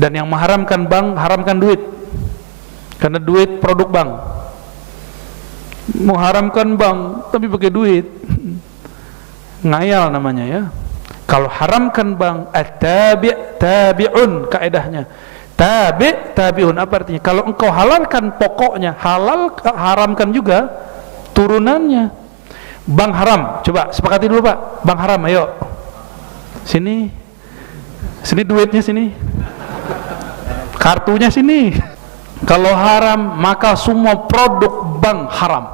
Dan yang mengharamkan bank, haramkan duit, karena duit produk bank. Mengharamkan bank tapi pakai duit, ngayal namanya ya. Kalau haramkan bank, tabi'un kaedahnya. Tabi'un apa artinya? Kalau engkau halalkan pokoknya, haramkan juga turunannya. Bank haram, coba sepakati dulu Pak. Bank haram, ayo. Sini duitnya sini. Kartunya sini. Kalau haram, maka semua produk bank haram.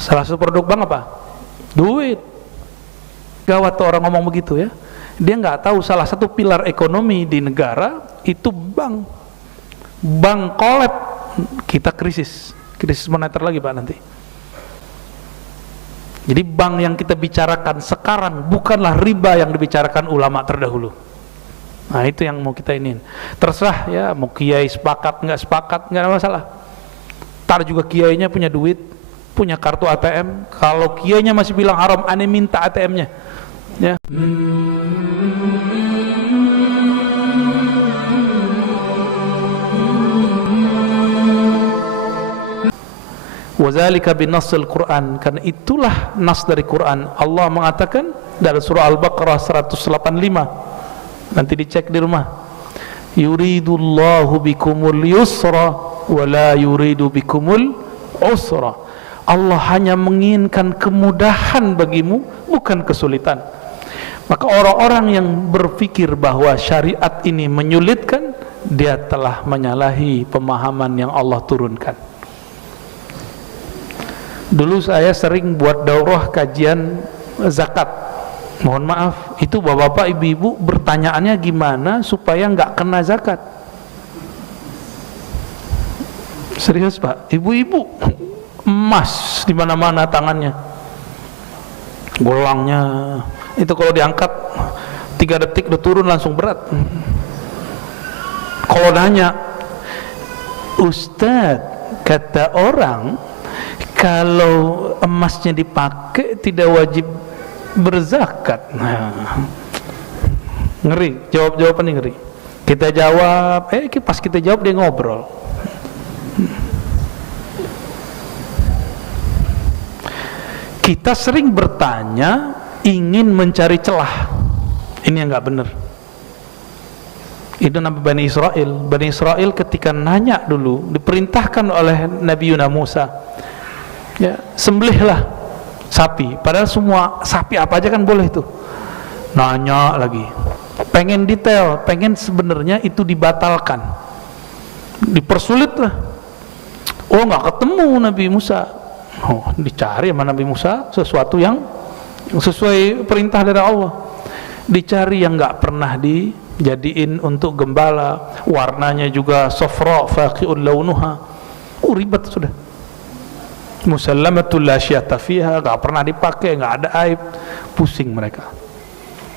Salah satu produk bank apa? Duit. Gawat tuh orang ngomong begitu ya. Dia nggak tahu salah satu pilar ekonomi di negara itu bank. Bank kolab, kita krisis moneter lagi Pak nanti. Jadi bank yang kita bicarakan sekarang bukanlah riba yang dibicarakan ulama terdahulu. Nah itu yang mau kita iniin. Terserah ya, mau kiai sepakat nggak ada masalah. Tar juga kiainya punya duit, punya kartu ATM. Kalau kiainya masih bilang haram, aneh minta ATM-nya ya. Wazalika binassil Quran, karena itulah nas dari Quran. Allah mengatakan dalam surah Al-Baqarah 185, nanti dicek di rumah, yuridullahu bikumul yusra wa la yuridu bikumul usra. Allah hanya menginginkan kemudahan bagimu, bukan kesulitan. Maka orang-orang yang berpikir bahwa syariat ini menyulitkan, dia telah menyalahi pemahaman yang Allah turunkan. Dulu saya sering buat daurah kajian zakat. Mohon maaf, itu bapak-bapak, ibu-ibu bertanyaannya gimana supaya nggak kena zakat. Serius Pak, ibu-ibu emas di mana-mana tangannya, golangnya itu kalau diangkat 3 detik udah turun langsung berat. Kalau nanya, Ustadz, kata orang kalau emasnya dipakai tidak wajib berzakat. Nah, ngeri, jawabannya ngeri. Kita jawab, pas kita jawab dia ngobrol. Kita sering bertanya, ingin mencari celah. Ini yang nggak benar. Itu Nabi Bani Israel. Bani Israel ketika nanya dulu, diperintahkan oleh Nabi Yuna Musa, ya, sembelihlah sapi. Padahal semua sapi apa aja kan boleh tuh. Nanya lagi, pengen detail, pengen sebenarnya itu dibatalkan, dipersulit lah. Oh nggak ketemu Nabi Musa. Oh, dicari sama Nabi Musa sesuatu yang sesuai perintah dari Allah. Dicari yang nggak pernah dijadiin untuk gembala, warnanya juga safra faqi'ul launuha. Ribet sudah. Musallamatul la syata fiha, nggak pernah dipakai, nggak ada aib. Pusing mereka.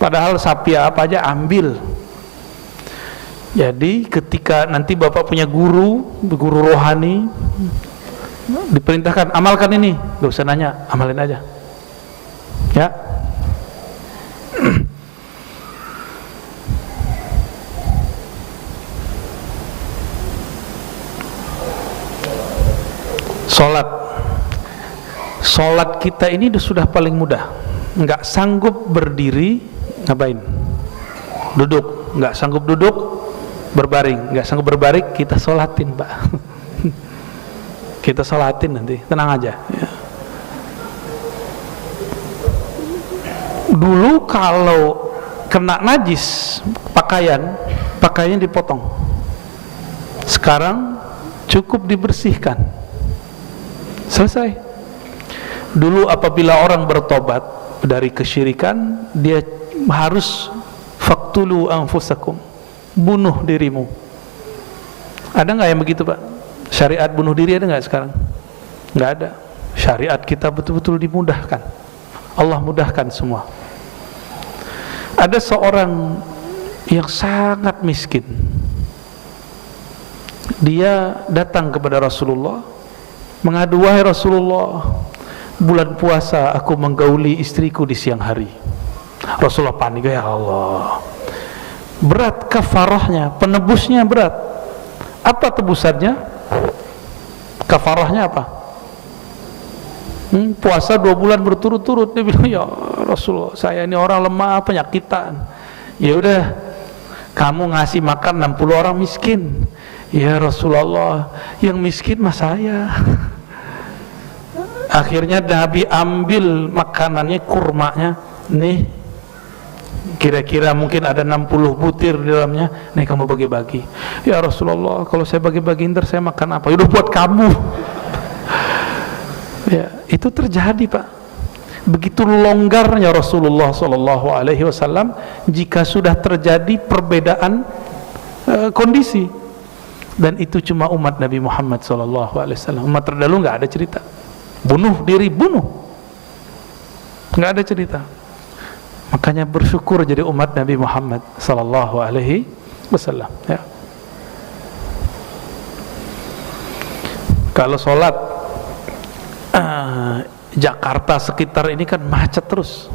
Padahal sapi apa aja ambil. Jadi ketika nanti bapak punya guru rohani, diperintahkan amalkan ini, gak usah nanya, amalin aja ya. Sholat kita ini sudah paling mudah. Nggak sanggup berdiri, ngapain? Duduk. Nggak sanggup duduk, berbaring. Nggak sanggup berbaring, kita sholatin Pak. Kita sholatin nanti, tenang aja ya. Dulu kalau kena najis pakaian dipotong. Sekarang cukup dibersihkan, selesai. Dulu apabila orang bertobat dari kesyirikan, dia harus faqtulu anfusakum, bunuh dirimu. Ada nggak yang begitu Pak? Syariat bunuh diri ada nggak sekarang? Nggak ada. Syariat kita betul-betul dimudahkan. Allah mudahkan semua. Ada seorang yang sangat miskin. Dia datang kepada Rasulullah, mengadu, wahai Rasulullah, bulan puasa aku menggauli istriku di siang hari. Rasulullah panik, ya Allah, berat kafarahnya, penebusnya berat. Apa tebusannya? Kafarahnya apa? Puasa 2 bulan berturut-turut. Dia bilang, ya Rasulullah, saya ini orang lemah, penyakitan. Ya udah, kamu ngasih makan 60 orang miskin. Ya Rasulullah, yang miskin mah saya. Akhirnya Nabi ambil makanannya, kurmanya, nih kira-kira mungkin ada 60 butir di dalamnya, nih kamu bagi-bagi. Ya Rasulullah, kalau saya bagi-bagi ntar saya makan apa? Udah buat kamu. Ya, itu terjadi Pak. Begitu longgarnya Rasulullah SAW jika sudah terjadi perbedaan kondisi. Dan itu cuma umat Nabi Muhammad SAW. Umat terdahulu nggak ada cerita. Bunuh diri, bunuh. Nggak ada cerita. Makanya bersyukur jadi umat Nabi Muhammad SAW. Ya. Kalau sholat Jakarta sekitar ini kan macet terus.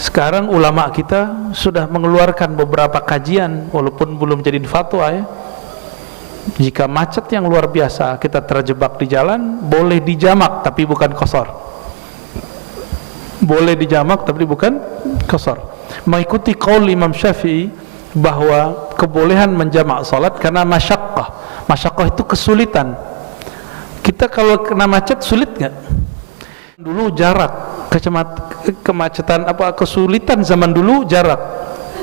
Sekarang ulama kita sudah mengeluarkan beberapa kajian, walaupun belum jadi fatwa ya. Jika macet yang luar biasa, kita terjebak di jalan, boleh dijamak tapi bukan qasar. Boleh dijamak tapi bukan qasar. Mengikuti qaul Imam Syafi'i bahwa kebolehan menjamak salat karena masyaqqah. Masyaqqah itu kesulitan. Kita kalau kena macet sulit nggak? Dulu jarak, kemacetan apa, kesulitan zaman dulu jarak,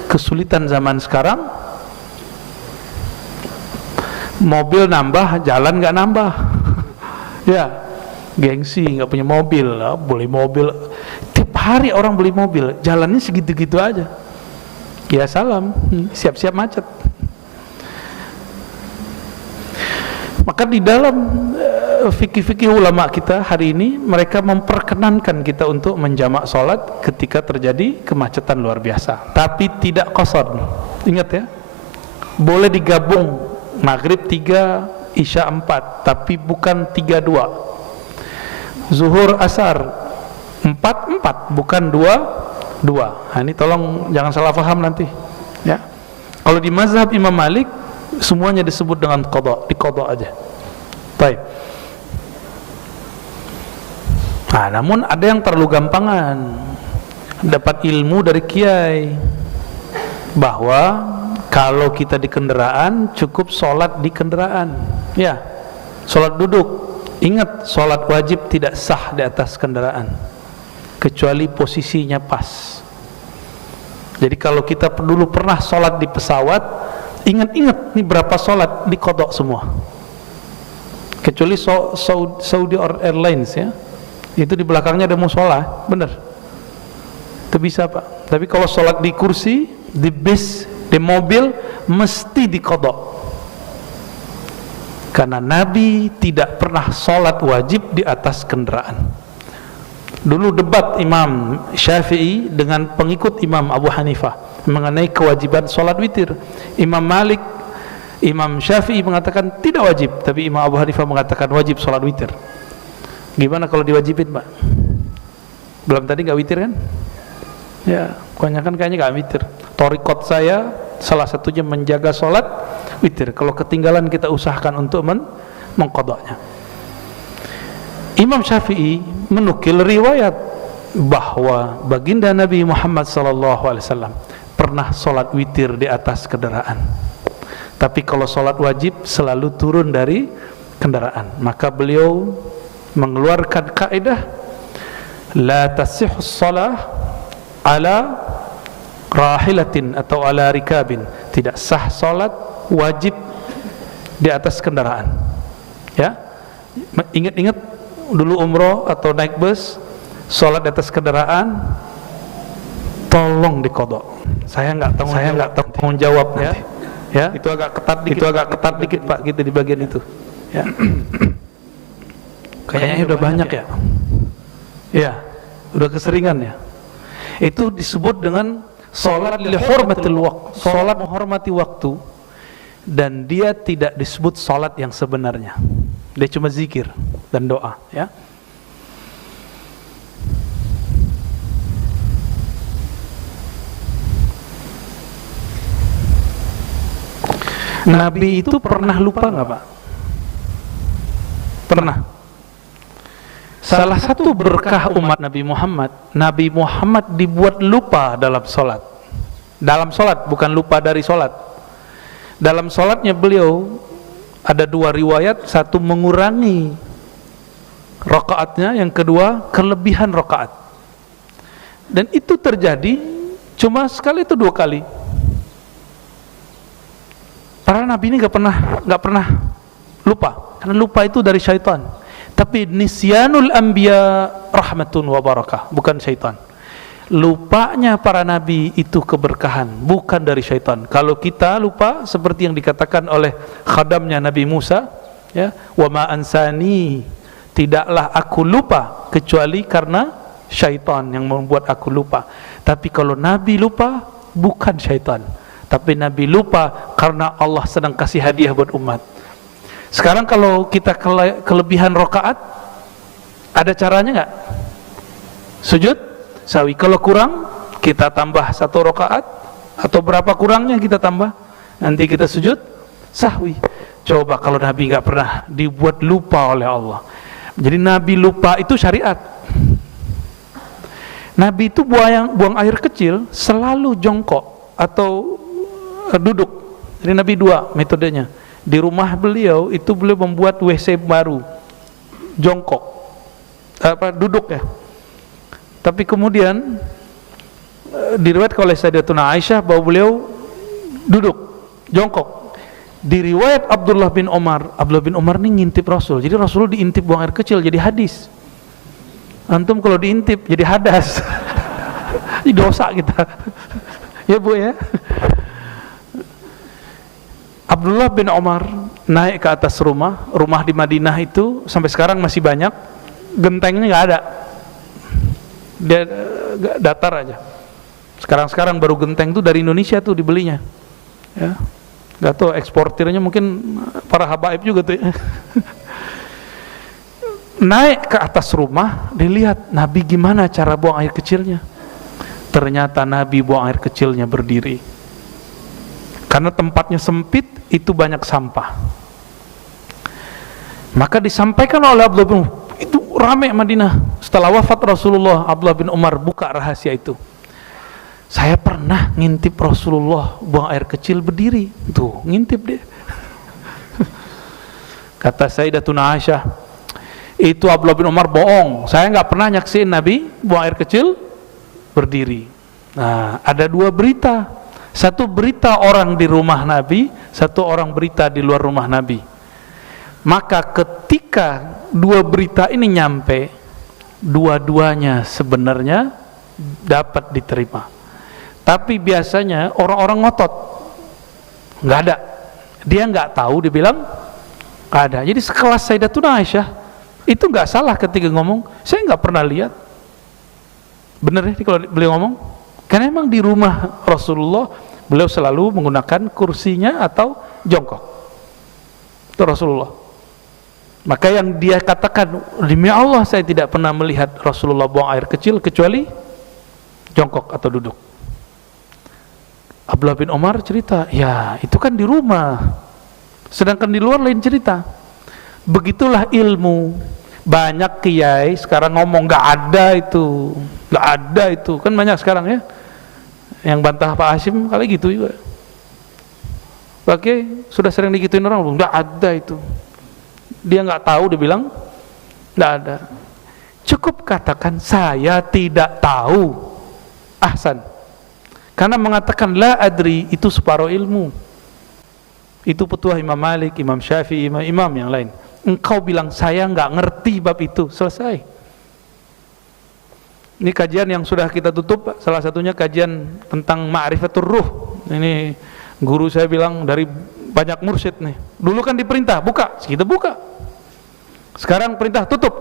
kesulitan zaman sekarang mobil nambah, jalan nggak nambah. Ya, gengsi nggak punya mobil, beli mobil. Tiap hari orang beli mobil, jalannya segitu-gitu aja. Ya salam, siap-siap macet. Maka di dalam fikih-fikih ulama kita hari ini, mereka memperkenankan kita untuk menjamak sholat ketika terjadi kemacetan luar biasa, tapi tidak qasar. Ingat ya, boleh digabung maghrib 3, isya 4, tapi bukan 3-2. Zuhur asar 4-4, bukan 2-2. Nah, ini tolong jangan salah paham nanti ya. Kalau di mazhab Imam Malik semuanya disebut dengan qada, diqada aja. Baik. Nah, namun ada yang terlalu gampangan. Dapat ilmu dari kiai bahwa kalau kita di kendaraan cukup sholat di kendaraan. Ya, sholat duduk. Ingat, sholat wajib tidak sah di atas kendaraan kecuali posisinya pas. Jadi kalau kita dulu pernah sholat di pesawat, ingat-ingat nih berapa sholat diqadha semua. Kecuali Saudi Airlines ya, itu di belakangnya ada musola, benar. Itu bisa Pak. Tapi kalau sholat di kursi, di bis, di mobil, mesti diqadha. Karena Nabi tidak pernah sholat wajib di atas kendaraan. Dulu debat Imam Syafi'i dengan pengikut Imam Abu Hanifah mengenai kewajiban sholat witir. Imam Malik, Imam Syafi'i mengatakan tidak wajib, tapi Imam Abu Hanifah mengatakan wajib sholat witir. Gimana kalau diwajibin Pak? Belum tadi nggak witir kan? Ya, kebanyakan kayaknya nggak witir. Thariqat saya salah satunya menjaga sholat witir. Kalau ketinggalan kita usahakan untuk mengqadanya. Imam Syafi'i menukil riwayat bahwa baginda Nabi Muhammad SAW pernah sholat witir di atas kendaraan. Tapi kalau sholat wajib selalu turun dari kendaraan. Maka beliau mengeluarkan kaidah la tasihhu shalah ala rahilatin atau ala rikabin. Tidak sah sholat wajib di atas kendaraan. Ya, ingat-ingat dulu umroh atau naik bus, sholat di atas kendaraan, tolong diqadha. Saya nggak tanggung jawab nanti. Ya, itu agak ketat dikit Pak, gitu di bagian itu. Ya. Kayaknya udah banyak ya. Ya, udah keseringan ya. Itu disebut dengan sholat li hurmatil waqt, sholat menghormati waktu, dan dia tidak disebut sholat yang sebenarnya. Dia cuma zikir dan doa ya. Nabi itu pernah lupa nggak Pak? Pernah. Salah satu berkah umat Nabi Muhammad dibuat lupa dalam sholat. Dalam sholat, bukan lupa dari sholat. Dalam sholatnya beliau ada dua riwayat, satu mengurangi rakaatnya, yang kedua kelebihan rakaat. Dan itu terjadi cuma sekali atau dua kali. Para nabi ini nggak pernah lupa, karena lupa itu dari syaitan. Tapi nisyanul anbiya rahmatun wa barakah, bukan syaitan. Lupanya para nabi itu keberkahan, bukan dari syaitan. Kalau kita lupa seperti yang dikatakan oleh khadamnya Nabi Musa, ya, wa ma ansani, tidaklah aku lupa kecuali karena syaitan yang membuat aku lupa. Tapi kalau nabi lupa, bukan syaitan, tapi nabi lupa karena Allah sedang kasih hadiah buat umat. Sekarang kalau kita kelebihan rakaat, ada caranya nggak? Sujud sawi. Kalau kurang, kita tambah satu rakaat, atau berapa kurangnya kita tambah, nanti kita sujud sahwi. Coba kalau Nabi nggak pernah dibuat lupa oleh Allah. Jadi Nabi lupa itu syariat. Nabi itu buang air kecil selalu jongkok atau duduk. Jadi Nabi dua metodenya. Di rumah beliau itu beliau membuat WC baru, jongkok, duduk ya. Tapi kemudian diriwayatkan oleh Sayyidatuna Aisyah bahwa beliau duduk, jongkok. Di riwayat Abdullah bin Umar ini ngintip Rasul. Jadi Rasul diintip buang air kecil, jadi hadis. Antum kalau diintip jadi hadas. Ini dosa kita. Ya Bu ya. Abdullah bin Umar naik ke atas rumah di Madinah itu sampai sekarang masih banyak, gentengnya nggak ada, dia datar aja. Sekarang baru genteng tuh dari Indonesia tuh dibelinya, ya, nggak tahu eksportirnya mungkin para habaib juga tuh. Ya. Naik ke atas rumah, dilihat Nabi gimana cara buang air kecilnya. Ternyata Nabi buang air kecilnya berdiri. Karena tempatnya sempit, itu banyak sampah. Maka disampaikan oleh Abdullah bin Umar, itu ramai Madinah. Setelah wafat Rasulullah, Abdullah bin Umar buka rahasia itu. Saya pernah ngintip Rasulullah buang air kecil berdiri. Tuh, ngintip dia. Kata Sayyidatuna Aisyah, itu Abdullah bin Umar bohong. Saya nggak pernah nyaksiin Nabi buang air kecil berdiri. Nah, ada dua berita. Satu berita orang di rumah Nabi, satu orang berita di luar rumah Nabi. Maka ketika dua berita ini nyampe, dua-duanya sebenarnya dapat diterima. Tapi biasanya orang-orang ngotot, nggak ada. Dia nggak tahu, dia bilang nggak ada. Jadi sekelas Sayyidatuna Aisyah itu nggak salah ketika ngomong, saya nggak pernah lihat. Bener ya kalau beliau ngomong? Karena memang di rumah Rasulullah beliau selalu menggunakan kursinya atau jongkok. Itu Rasulullah. Maka yang dia katakan, demi Allah saya tidak pernah melihat Rasulullah buang air kecil kecuali jongkok atau duduk. Abdullah bin Umar cerita, ya itu kan di rumah, sedangkan di luar lain cerita. Begitulah ilmu. Banyak kiai sekarang ngomong nggak ada itu, kan banyak sekarang ya. Yang bantah Pak Hashim kali gitu juga. Oke, sudah sering digituin orang, nggak ada itu. Dia nggak tahu, dia bilang nggak ada. Cukup katakan saya tidak tahu. Ahsan. Karena mengatakan la adri itu separuh ilmu. Itu petuah Imam Malik, Imam Syafi'i, imam yang lain. Engkau bilang saya nggak ngerti bab itu, selesai. Ini kajian yang sudah kita tutup, salah satunya kajian tentang ma'rifatur ruh. Ini guru saya bilang dari banyak mursyid nih. Dulu kan diperintah buka, kita buka. Sekarang perintah tutup.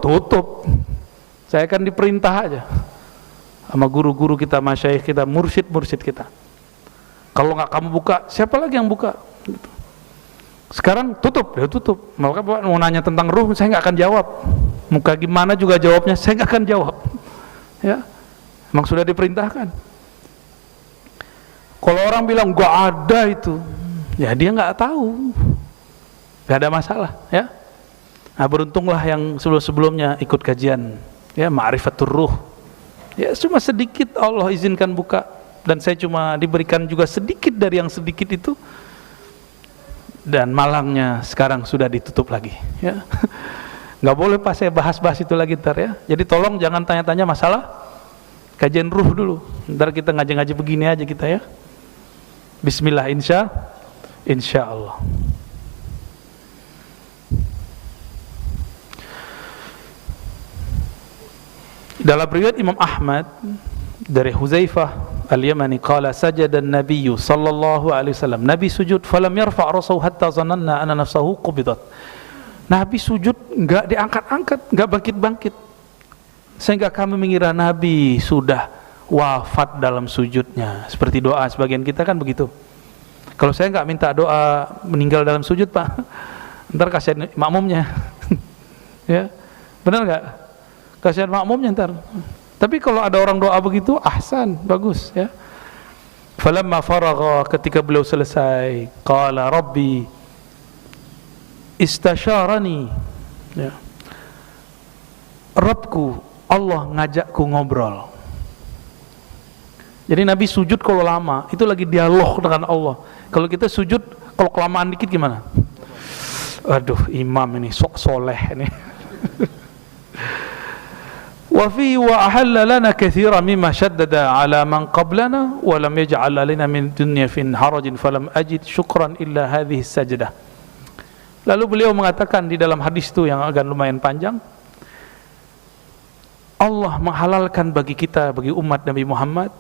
Saya kan diperintah aja sama guru-guru kita, masyayikh kita, mursyid kita. Kalau nggak kamu buka, siapa lagi yang buka? Gitu. Sekarang tutup, ya tutup. Maka mau nanya tentang ruh, saya nggak akan jawab. Muka gimana juga jawabnya, saya nggak akan jawab. Ya, memang sudah diperintahkan. Kalau orang bilang gak ada itu, ya dia nggak tahu, nggak ada masalah ya. Nah, beruntunglah yang sebelum-sebelumnya ikut kajian ya Ma'rifatur Ruh. Ya cuma sedikit Allah izinkan buka, dan saya cuma diberikan juga sedikit dari yang sedikit itu, dan malangnya sekarang sudah ditutup lagi ya. Nggak boleh pas saya bahas-bahas itu lagi ntar ya. Jadi tolong jangan tanya-tanya masalah kajian ruh dulu, ntar kita ngaji-ngaji begini aja kita ya. Bismillah, insya Allah. Dalam riwayat Imam Ahmad dari Huzaifah Al-Yamani qala sajada an-nabiy sallallahu alaihi wasallam, Nabi sujud falam yarfa' rasahu hatta zananna anna nafsahu qubidat. Nabi sujud enggak diangkat-angkat, enggak bangkit-bangkit, sehingga kami mengira Nabi sudah wafat dalam sujudnya. Seperti doa sebagian kita kan begitu. Kalau saya enggak minta doa meninggal dalam sujud, Pak, ntar kasihan makmumnya. Ya, benar enggak? Kasihan makmumnya ntar. Tapi kalau ada orang doa begitu, ahsan, bagus ya. Falamma faragha, ketika beliau selesai, qala rabbi istasyarani ya. Rabbku, Allah ngajakku ngobrol. Jadi Nabi sujud kalau lama, itu lagi dialog dengan Allah. Kalau kita sujud, kalau kelamaan dikit gimana? Aduh, imam ini sok soleh ini. Wa fi wa ahalla lana katsiran mimma shaddada ala man qablana wa lam yaj'al lana min dunya fin harajin falam ajid syukran illa hadhihi sajdah. Lalu beliau mengatakan di dalam hadis itu yang agak lumayan panjang, Allah menghalalkan bagi kita, bagi umat Nabi Muhammad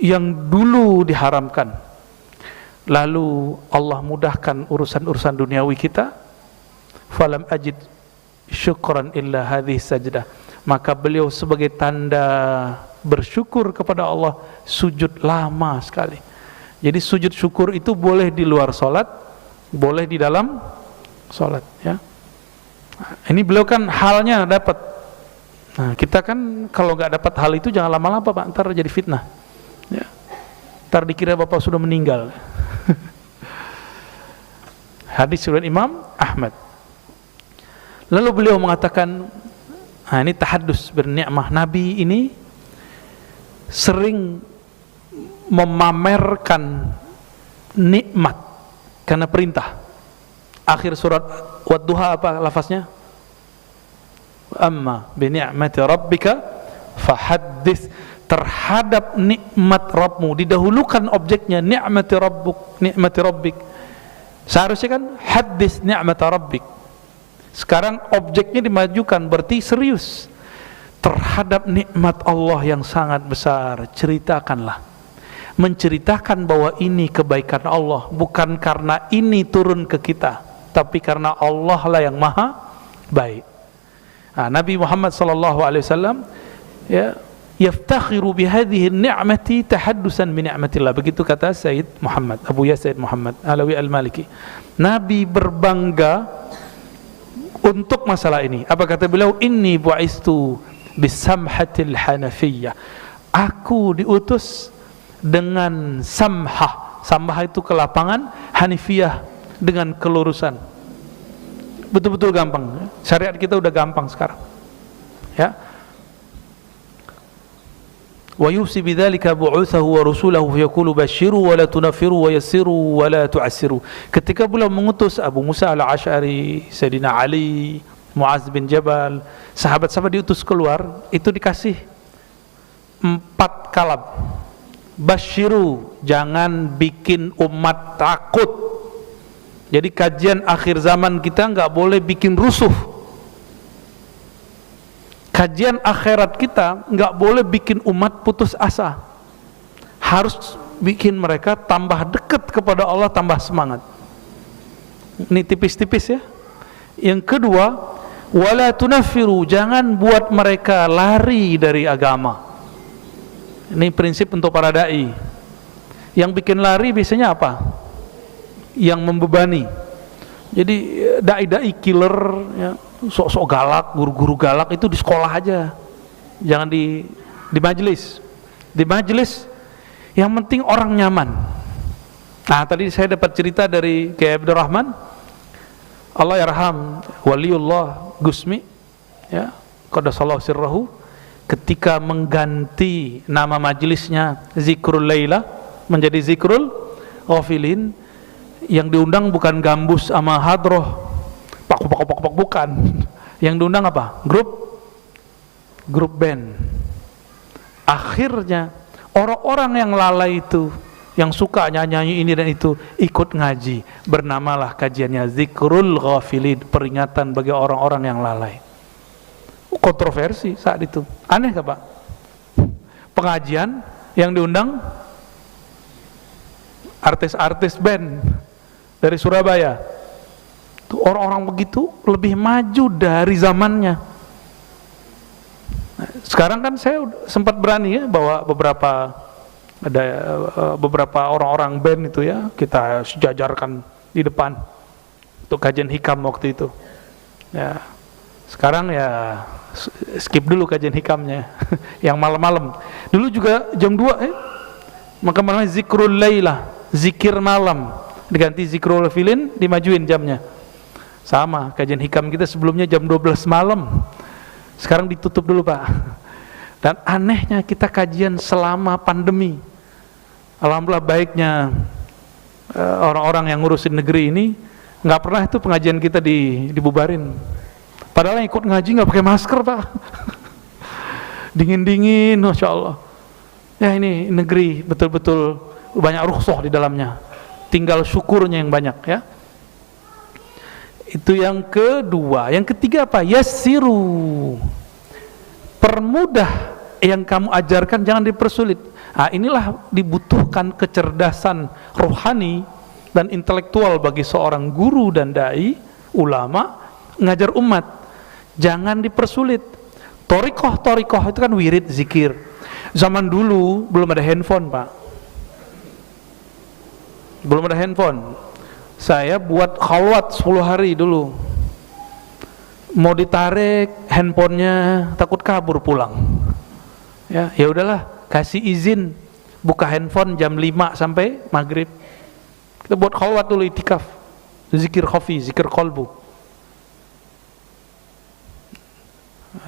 yang dulu diharamkan. Lalu Allah mudahkan urusan-urusan duniawi kita. Falam ajid syukran illa hadhihi sajdah. Maka beliau sebagai tanda bersyukur kepada Allah sujud lama sekali. Jadi sujud syukur itu boleh di luar salat, boleh di dalam salat ya. Ini beliau kan halnya dapat. Nah, kita kan kalau nggak dapat hal itu jangan lama-lama Pak, ntar jadi fitnah ya. Ntar dikira Bapak sudah meninggal. Hadis riwayat Imam Ahmad. Lalu beliau mengatakan, nah ini tahaddus bernikmah. Nabi ini sering memamerkan nikmat karena perintah. Akhir surat Wad-Duha apa lafaznya? Amma bi ni'mati rabbika fahaddits. Terhadap nikmat Rabbmu didahulukan objeknya ni'mati rabbuk, ni'mati rabbik. Seharusnya kan haddits ni'mata rabbik. Sekarang objeknya dimajukan, berarti serius. Terhadap nikmat Allah yang sangat besar, ceritakanlah. Menceritakan bahwa ini kebaikan Allah, bukan karena ini turun ke kita, tapi karena Allah lah yang maha baik. Nah, Nabi Muhammad SAW ya, yaftakhiru bihadhihi ni'mati tahaddusan bi ni'matillah. Begitu kata Sayyid Muhammad, Abu Ya Sayyid Muhammad Alawi Al-Maliki. Nabi berbangga untuk masalah ini. Apa kata beliau? Inni bu'istu bisamhatil hanafiyyah. Aku diutus dengan samhah. Samhah itu kelapangan, hanifiyah dengan kelurusan. Betul-betul gampang. Syariat kita udah gampang sekarang. Ya. Wa yusi bidzalika bu'utsahu wa rasulahu fayaqulu basyiru wa la tunaffiru wa yassiru wa la tu'assiru. Ketika beliau mengutus Abu Musa al-Asy'ari, Sayyidina Ali, Muaz bin Jabal, sahabat-sahabat diutus keluar, itu dikasih 4 kalam. Basyiru, jangan bikin umat takut. Jadi kajian akhir zaman kita enggak boleh bikin rusuh. Kajian akhirat kita nggak boleh bikin umat putus asa. Harus bikin mereka tambah dekat kepada Allah, tambah semangat. Ini tipis-tipis ya. Yang kedua, wala tunaffiru, jangan buat mereka lari dari agama. Ini prinsip untuk para dai. Yang bikin lari biasanya apa? Yang membebani. Jadi dai-dai killer ya, sok-sok galak, guru-guru galak itu di sekolah aja, jangan di majelis. Di majelis yang penting orang nyaman. Nah, tadi saya dapat cerita dari Kiai Abdurrahman, Allah yarham, waliullah Gusmi, ya, qaddasallahu sirrahu, ketika mengganti nama majelisnya Zikrul Laila menjadi Zikrul Ghafilin, yang diundang bukan Gambus sama Hadroh, pak bukan. Yang diundang apa? Grup band. Akhirnya orang-orang yang lalai itu, yang suka nyanyi ini dan itu, ikut ngaji. Bernamalah kajiannya Zikrul Ghafilin, peringatan bagi orang-orang yang lalai. Kontroversi saat itu. Aneh gak Pak? Pengajian yang diundang artis-artis band dari Surabaya. Tuh, orang-orang begitu lebih maju dari zamannya. Nah, sekarang kan saya sempat berani ya bawa beberapa orang-orang band itu ya, kita sejajarkan di depan untuk kajian hikam waktu itu. Ya, sekarang ya skip dulu kajian hikamnya yang malam-malam. Dulu juga jam 2 maka namanya Zikrul Laila, zikir malam, diganti Zikrul Ghafilin, dimajuin jamnya. Sama, kajian hikam kita sebelumnya jam 12 malam, sekarang ditutup dulu Pak. Dan anehnya kita kajian selama pandemi. Alhamdulillah baiknya orang-orang yang ngurusin negeri ini nggak pernah itu pengajian kita dibubarin. Padahal yang ikut ngaji nggak pakai masker Pak. Dingin-dingin, Masya Allah. Ya ini negeri betul-betul banyak rukhsah di dalamnya. Tinggal syukurnya yang banyak ya. Itu yang kedua. Yang ketiga apa? Yassiru. Permudah yang kamu ajarkan, jangan dipersulit. Nah, inilah dibutuhkan kecerdasan rohani dan intelektual bagi seorang guru dan dai, ulama, ngajar umat. Jangan dipersulit. Torikoh itu kan wirid zikir. Zaman dulu belum ada handphone Pak. Belum ada handphone. Saya buat khalwat 10 hari dulu. Mau ditarik handphonenya takut kabur pulang. Ya udahlah, kasih izin buka handphone jam 5 sampai maghrib. Kita buat khalwat dulu, itikaf. Zikir khafi, zikir qalbu.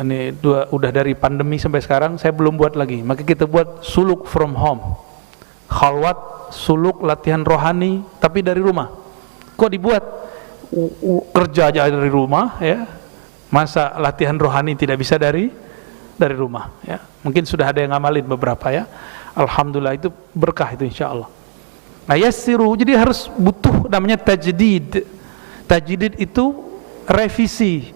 Ini udah dari pandemi sampai sekarang saya belum buat lagi. Maka kita buat suluk from home. Khalwat, suluk, latihan rohani tapi dari rumah. Kok dibuat? Kerja aja dari rumah ya. Masa latihan rohani tidak bisa dari rumah ya. Mungkin sudah ada yang ngamalin beberapa ya. Alhamdulillah, itu berkah itu insyaallah. Nah, yassiru, jadi harus butuh namanya tajdid. Tajdid itu revisi.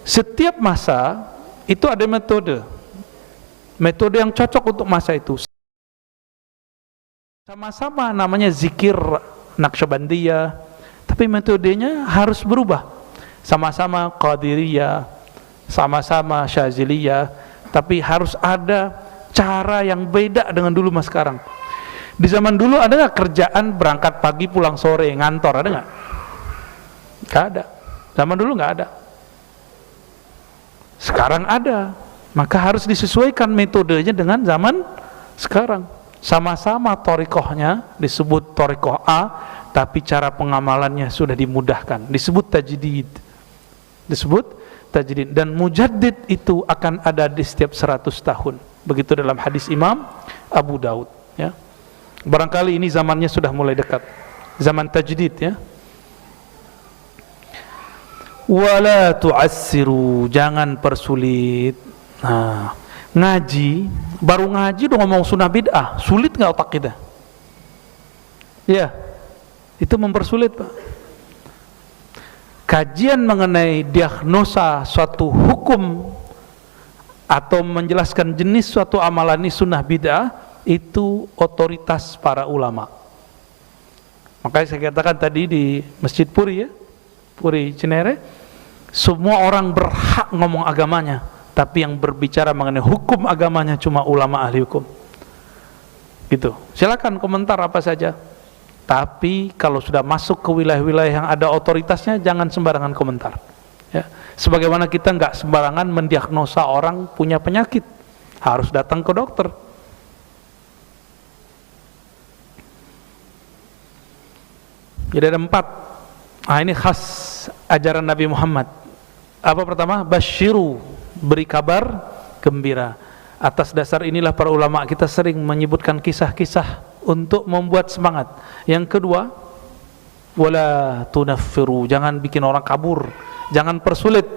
Setiap masa itu ada metode yang cocok untuk masa itu. Sama-sama namanya zikir Naqsyabandiyah, tapi metodenya harus berubah. Sama-sama Qadiriyah, sama-sama Syaziliyah, tapi harus ada cara yang beda dengan dulu mas sekarang. Di zaman dulu ada nggak kerjaan berangkat pagi pulang sore ngantor, ada nggak? Nggak ada. Zaman dulu nggak ada. Sekarang ada, maka harus disesuaikan metodenya dengan zaman sekarang. Sama-sama thariqahnya disebut thariqah A, tapi cara pengamalannya sudah dimudahkan, disebut tajdid. Dan mujaddid itu akan ada di setiap 100 tahun. Begitu dalam hadis Imam Abu Daud ya. Barangkali ini zamannya sudah mulai dekat, zaman tajdid ya. Wala tu'assiru, jangan persulit. Nah, ngaji, baru ngaji udah ngomong sunnah bid'ah, sulit nggak otak kita? Ya, itu mempersulit Pak. Kajian mengenai diagnosa suatu hukum atau menjelaskan jenis suatu amalan ini sunnah bid'ah, itu otoritas para ulama. Makanya saya katakan tadi di Masjid Puri ya, Puri Cinere, semua orang berhak ngomong agamanya, tapi yang berbicara mengenai hukum agamanya cuma ulama ahli hukum. Gitu. Silakan komentar apa saja. Tapi kalau sudah masuk ke wilayah-wilayah yang ada otoritasnya, jangan sembarangan komentar. Ya. Sebagaimana kita nggak sembarangan mendiagnosa orang punya penyakit, harus datang ke dokter. Jadi ada 4. Ini khas ajaran Nabi Muhammad. Apa pertama? Basyiru, beri kabar gembira. Atas dasar inilah para ulama kita sering menyebutkan kisah-kisah untuk membuat semangat. Yang kedua, wala tunaffiru, jangan bikin orang kabur, jangan persulit.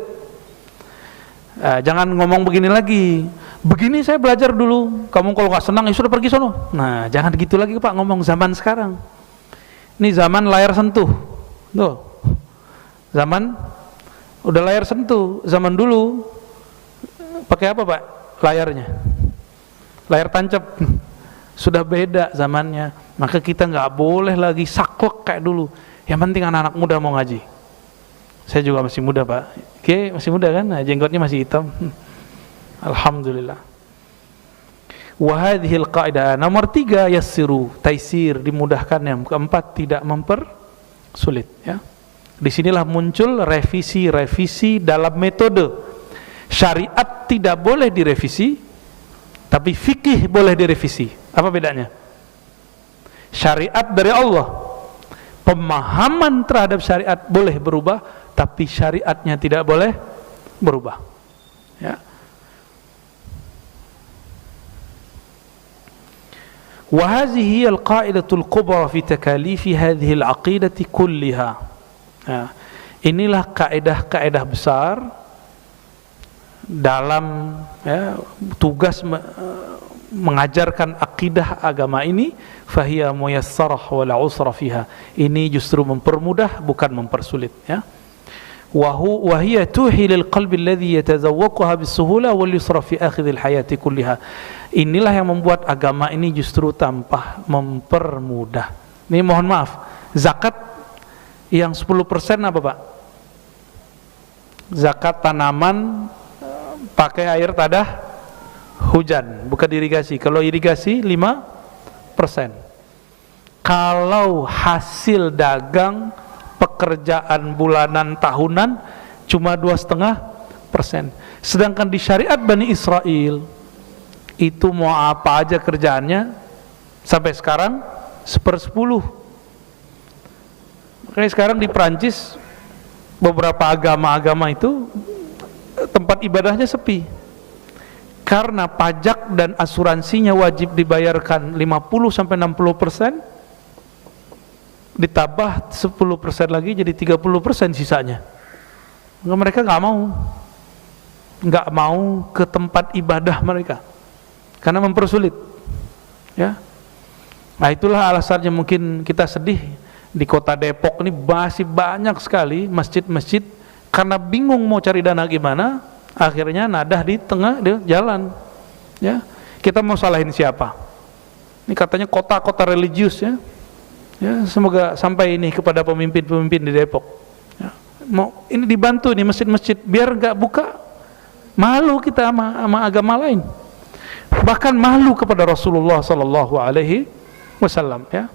Jangan ngomong begini lagi, begini saya belajar dulu, kamu kalau gak senang ya sudah pergi sono. Nah, jangan gitu lagi Pak ngomong zaman sekarang. Ini zaman layar sentuh. Tuh. Zaman udah layar sentuh. Zaman dulu pakai apa Pak layarnya? Layar tancap. Sudah beda zamannya. Maka kita nggak boleh lagi saklek kayak dulu. Yang penting anak-anak muda mau ngaji. Saya juga masih muda Pak. Oke, masih muda kan? Nah, jenggotnya masih hitam. Alhamdulillah. Wahadhil qaidah. Nomor 3, yassiru, taisir, dimudahkan. Yang keempat, tidak mempersulit. Ya. Disinilah muncul revisi-revisi dalam metode. Syariat tidak boleh direvisi, tapi fikih boleh direvisi. Apa bedanya? Syariat dari Allah, pemahaman terhadap syariat boleh berubah, tapi syariatnya tidak boleh berubah. Ya. Wa hadhihi al-qa'idatul kubra fi takalifi hadhihi al-aqidati kulliha. Ya. Inilah kaidah-kaidah besar dalam tugas mengajarkan akidah agama ini. Fahiya muyassarah wala usra fiha. Ini justru mempermudah, bukan mempersulit. Ya. Wahiyya tuhilil qalbi alladhi yatazawwaquha bisuhula wal yusra fi akhidhil hayati kulliha. Inilah yang membuat agama ini justru tanpa mempermudah. Ini mohon maaf, zakat yang 10% apa Pak? Zakat tanaman pakai air tadah hujan, bukan irigasi. Kalau irigasi 5%. Kalau hasil dagang pekerjaan bulanan tahunan cuma 2,5%. Sedangkan di syariat Bani Israel itu mau apa aja kerjaannya sampai sekarang 1/10. Makanya sekarang di Prancis beberapa agama-agama itu tempat ibadahnya sepi karena pajak dan asuransinya wajib dibayarkan 50-60%, ditambah 10% lagi jadi 30% sisanya. Mereka nggak mau ke tempat ibadah mereka karena mempersulit. Ya. Nah, itulah alasannya mungkin kita sedih di kota Depok ini masih banyak sekali masjid-masjid karena bingung mau cari dana gimana, akhirnya nadah di tengah jalan. Ya, kita mau salahin siapa? Ini katanya kota-kota religius ya. Ya, semoga sampai ini kepada pemimpin-pemimpin di Depok. Ya, mau ini dibantu nih masjid-masjid biar nggak buka. Malu kita sama agama lain. Bahkan malu kepada Rasulullah sallallahu alaihi wasallam ya.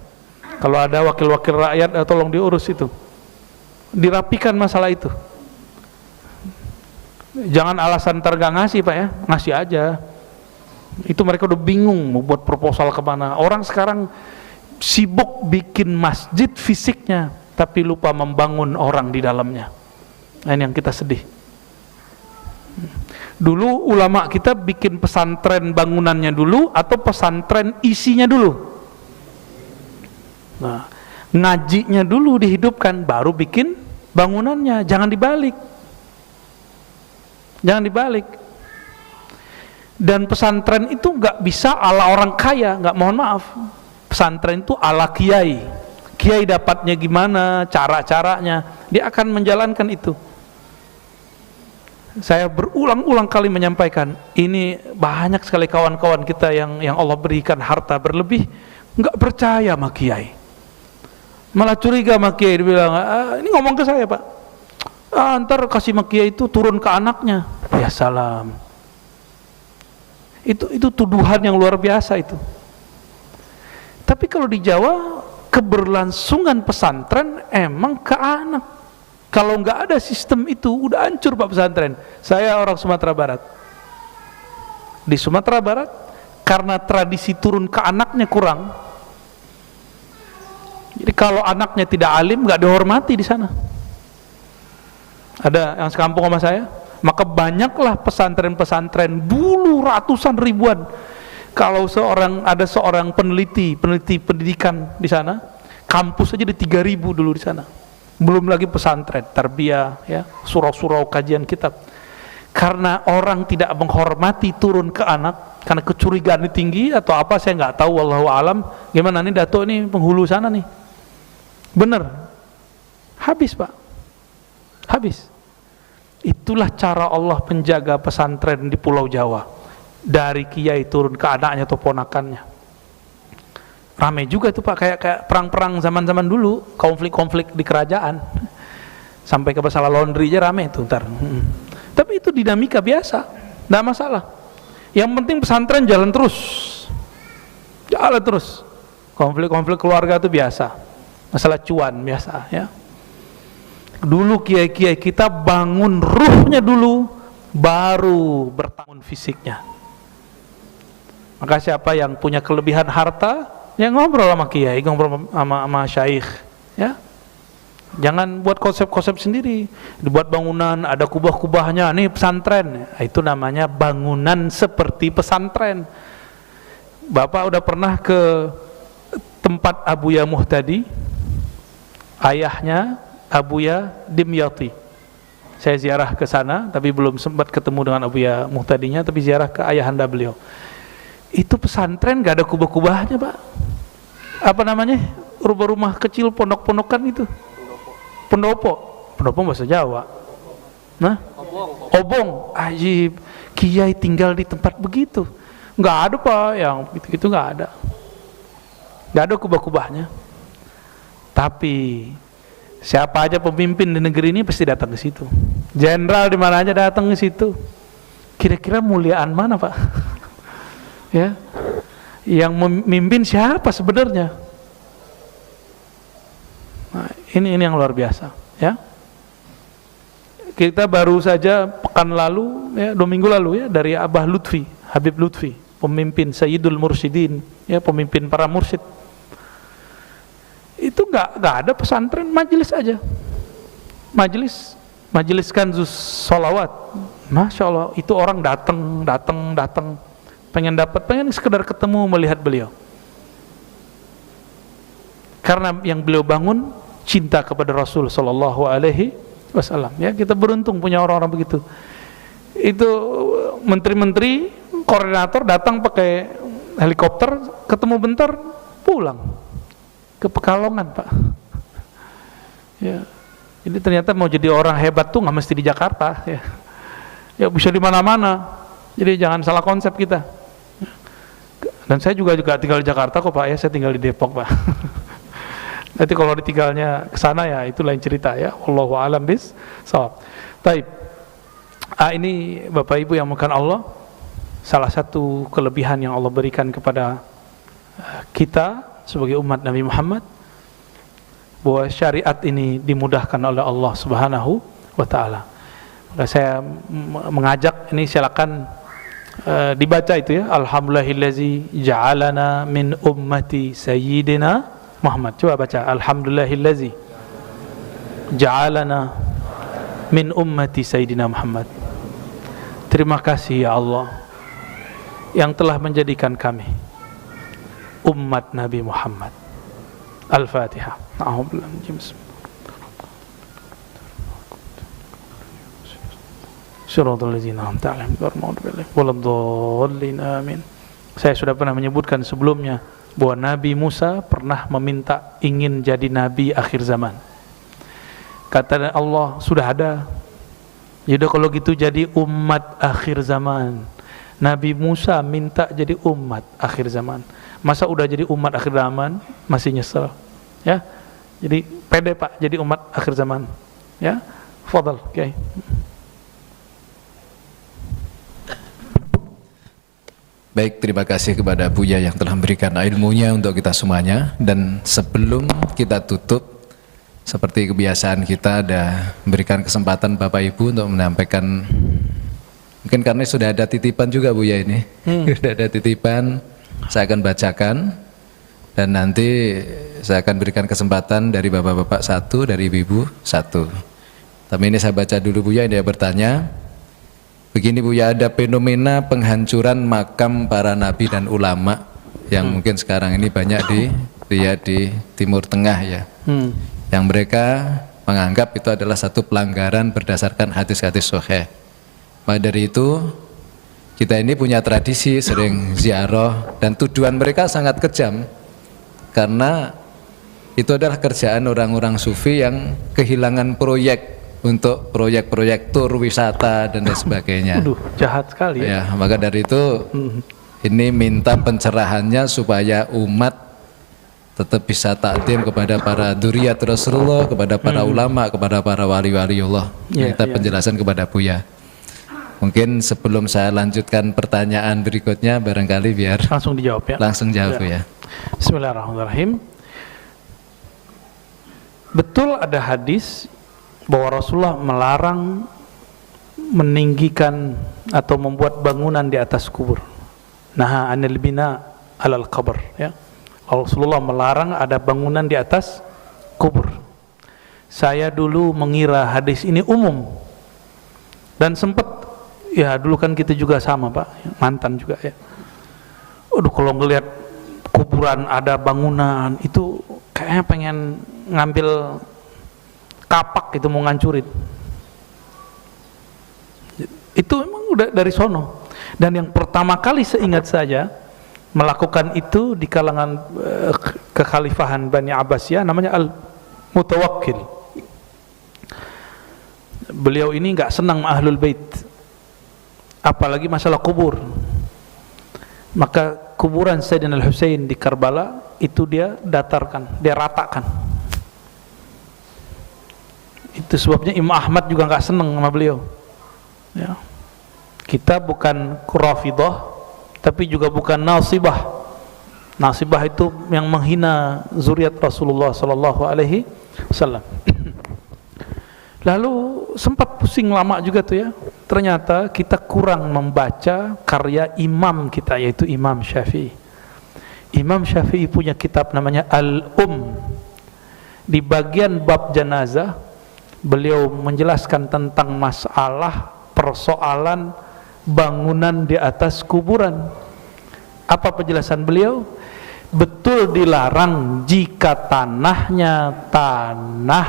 Kalau ada wakil-wakil rakyat tolong diurus itu. Dirapikan masalah itu. Jangan alasan ntar gak ngasih Pak ya, ngasih aja. Itu mereka udah bingung mau buat proposal kemana. Orang sekarang sibuk bikin masjid fisiknya, tapi lupa membangun orang di dalamnya. Nah, ini yang kita sedih. Dulu ulama kita bikin pesantren bangunannya dulu atau pesantren isinya dulu. Nah, ngajinya dulu dihidupkan, baru bikin bangunannya. Jangan dibalik. Jangan dibalik. Dan pesantren itu nggak bisa ala orang kaya, nggak, mohon maaf. Pesantren itu ala kiai. Kiai dapatnya gimana, cara-caranya, dia akan menjalankan itu. Saya berulang-ulang kali menyampaikan, ini banyak sekali kawan-kawan kita yang Allah berikan harta berlebih, nggak percaya sama kiai, malah curiga sama kiai. Dia bilang, ini ngomong ke saya Pak, ntar kasih sama kiai itu turun ke anaknya. Ya salam, itu tuduhan yang luar biasa itu. Tapi kalau di Jawa keberlangsungan pesantren emang ke anak. Kalau nggak ada sistem itu udah hancur Pak pesantren. Saya orang Sumatera Barat. Di Sumatera Barat karena tradisi turun ke anaknya kurang, Jadi kalau anaknya tidak alim, nggak dihormati di sana. Ada yang sekampung sama saya, maka banyaklah pesantren-pesantren dulu ratusan ribuan. Kalau ada seorang peneliti pendidikan di sana, kampus aja di 3.000 dulu di sana. Belum lagi pesantren, tarbiyah, ya, surau-surau kajian kitab. Karena orang tidak menghormati turun ke anak, karena kecurigaan tinggi atau apa saya nggak tahu, wallahu alam. Gimana nih Dato ini penghulu sana nih? Bener, habis Pak, habis. Itulah cara Allah penjaga pesantren di Pulau Jawa, dari kiai turun ke anaknya atau ponakannya. Ramai juga itu Pak, kayak perang-perang zaman-zaman dulu, konflik-konflik di kerajaan, sampai ke masalah laundry aja ramai itu ntar. Tapi itu dinamika biasa, tidak masalah. Yang penting pesantren jalan terus, konflik-konflik keluarga itu biasa, masalah cuan biasa, ya. Dulu kiai-kiai kita bangun ruhnya dulu, baru berbangun fisiknya. Maka siapa yang punya kelebihan harta, ya ngobrol sama kiai, ngobrol sama syaikh, ya. Jangan buat konsep-konsep sendiri. Dibuat bangunan, ada kubah-kubahnya, nih pesantren. Itu namanya bangunan seperti pesantren. Bapak udah pernah ke tempat Abuya Muhtadi? Ayahnya Abuya Dimyati. Saya ziarah ke sana, tapi belum sempat ketemu dengan Abuya Muhtadinya, tapi ziarah ke ayahanda beliau. Itu pesantren gak ada kubah-kubahnya Pak. Apa namanya? Rumah-rumah kecil, pondok-pondokan itu. Pendopo bahasa Jawa. Nah, obong. Ajib. Kiai tinggal di tempat begitu. Nggak ada Pak, yang gitu-gitu nggak ada. Nggak ada kubah-kubahnya. Tapi siapa aja pemimpin di negeri ini pasti datang ke situ. Jenderal di mana aja datang ke situ. Kira-kira muliaan mana Pak? Ya, yang memimpin siapa sebenarnya? Nah, ini yang luar biasa, ya. Kita baru saja pekan lalu, ya, 2 minggu lalu, ya, dari Abah Lutfi, Habib Lutfi, pemimpin Sayyidul Mursyidin, ya, pemimpin para mursyid. Itu nggak ada pesantren, majelis aja, majelis kanzus sholawat. Masya Allah, itu orang datang, pengen sekedar ketemu, melihat beliau. Karena yang beliau bangun cinta kepada Rasul Sallallahu Alaihi Wasallam. Ya, kita beruntung punya orang-orang begitu. Itu menteri-menteri, koordinator datang pakai helikopter, ketemu bentar, pulang ke Pekalongan Pak. Ya, jadi ternyata mau jadi orang hebat tuh nggak mesti di Jakarta. Ya bisa di mana-mana. Jadi jangan salah konsep kita. Dan saya juga tinggal di Jakarta kok Pak, ya, saya tinggal di Depok Pak. Nanti kalau ditinggalnya ke sana ya itu lain cerita, ya. Wallahu a'lam bishawab. Taib. Ini Bapak Ibu yang makan Allah, salah satu kelebihan yang Allah berikan kepada kita sebagai umat Nabi Muhammad, bahwa syariat ini dimudahkan oleh Allah Subhanahu wa taala. Maka saya mengajak ini, silakan dibaca itu, ya. Alhamdulillahillazi ja'alana min ummati sayyidina Muhammad. Coba baca, alhamdulillahillazi ja'alana min ummati sayyidina Muhammad. Terima kasih ya Allah yang telah menjadikan kami umat Nabi Muhammad. Al-Fatihah. Amin. Saya sudah pernah menyebutkan sebelumnya bahwa Nabi Musa pernah meminta ingin jadi nabi akhir zaman. Kata Allah, sudah ada. Yaudah kalau gitu jadi umat akhir zaman. Nabi Musa minta jadi umat akhir zaman. Masa udah jadi umat akhir zaman masih nyesel? Ya. Jadi pede Pak jadi umat akhir zaman. Ya. Fadal, okay. Baik, terima kasih kepada Buya yang telah memberikan ilmunya untuk kita semuanya. Dan sebelum kita tutup, seperti kebiasaan kita ada memberikan kesempatan Bapak Ibu untuk menyampaikan, mungkin karena sudah ada titipan juga Buya ini. Sudah ada titipan, saya akan bacakan Dan nanti saya akan berikan kesempatan dari bapak-bapak satu, dari ibu-ibu satu. Tapi ini saya baca dulu Buya, dia bertanya, begini Buya, ada fenomena penghancuran makam para nabi dan ulama yang mungkin sekarang ini banyak dilihat di Timur Tengah ya. Yang mereka menganggap itu adalah satu pelanggaran berdasarkan hadis-hadis sahih. Maka dari itu kita ini punya tradisi sering ziarah dan tujuan mereka sangat kejam. Karena itu adalah kerjaan orang-orang sufi yang kehilangan proyek untuk proyek-proyek tur wisata dan lain sebagainya. Jahat sekali ya. Maka dari itu ini minta pencerahannya supaya umat tetap bisa takdim kepada para dzurriyyat Rasulullah, kepada para ulama, kepada para wali-wali Allah. Minta penjelasan kepada Buya. Mungkin sebelum saya lanjutkan pertanyaan berikutnya, barangkali biar langsung dijawab ya. Langsung jawab ya. Bismillahirrahmanirrahim. Betul ada hadis bahwa Rasulullah melarang meninggikan atau membuat bangunan di atas kubur. Naha anil bina alal qabr ya. Rasulullah melarang ada bangunan di atas kubur. Saya dulu mengira hadis ini umum. Dan sempat ya dulu kan kita juga sama Pak, mantan juga ya. Aduh kalau ngelihat kuburan ada bangunan itu kayaknya pengen ngambil kapak itu mau ngancurin. Itu memang udah dari sono. Dan yang pertama kali seingat saja melakukan itu di kalangan kekhalifahan Bani Abbasiyah namanya Al-Mutawakkil. Beliau ini nggak senang Ahlul Bait, apalagi masalah kubur. Maka kuburan Sayyidina Al-Husain di Karbala itu dia datarkan, dia ratakan. Itu sebabnya Imam Ahmad juga nggak senang sama beliau. Ya. Kita bukan Rafidah, tapi juga bukan Nasibah. Nasibah itu yang menghina zuriat Rasulullah Sallallahu Alaihi Wasallam. Lalu sempat pusing lama juga tuh ya. Ternyata kita kurang membaca karya imam kita, yaitu Imam Syafi'i. Imam Syafi'i punya kitab namanya Di bagian bab jenazah, beliau menjelaskan tentang masalah persoalan bangunan di atas kuburan. Apa penjelasan beliau? Betul dilarang jika tanahnya tanah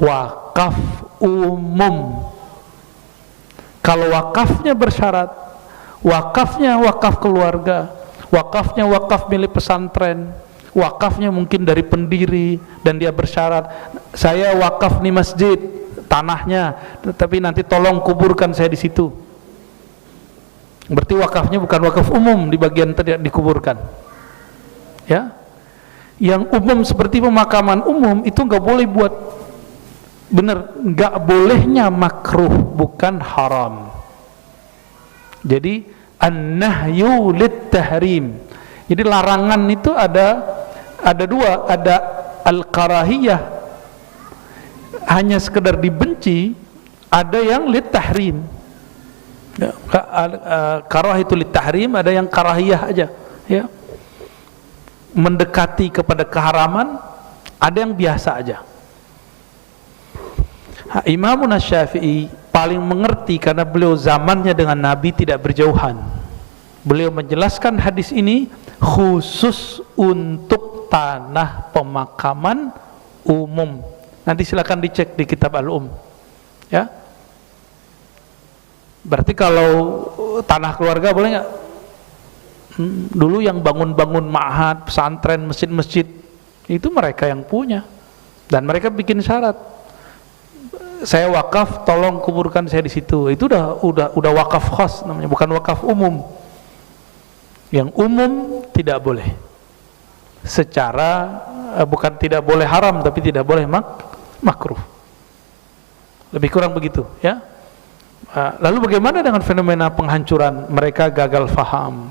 wakaf umum. Kalau wakafnya bersyarat, wakafnya wakaf keluarga, wakafnya wakaf milik pesantren, wakafnya mungkin dari pendiri dan dia bersyarat, saya wakaf nih masjid, tanahnya, tapi nanti tolong kuburkan saya di situ. Berarti wakafnya bukan wakaf umum di bagian tidak dikuburkan. Ya, yang umum seperti pemakaman umum itu nggak boleh buat. Benar, nggak bolehnya makruh, bukan haram. Jadi an-nahyu lit-tahrim. Jadi larangan itu ada dua, ada al-karahiyah hanya sekedar dibenci, ada yang lit-tahrim. Ya, karah itu lit-tahrim, ada yang karahiyah aja, ya. Mendekati kepada keharaman, ada yang biasa aja. Imam Syafi'i paling mengerti karena beliau zamannya dengan Nabi tidak berjauhan. Beliau menjelaskan hadis ini khusus untuk tanah pemakaman umum. Nanti silakan dicek di kitab Al-Um. Ya. Berarti kalau tanah keluarga boleh nggak? Dulu yang bangun-bangun ma'had, pesantren, masjid-masjid itu mereka yang punya. Dan mereka bikin syarat. Saya wakaf, tolong kuburkan saya di situ. Itu udah wakaf khas namanya, bukan wakaf umum. Yang umum tidak boleh. Secara bukan tidak boleh haram, tapi tidak boleh makruh. Lebih kurang begitu, ya. Lalu bagaimana dengan fenomena penghancuran? Mereka gagal faham.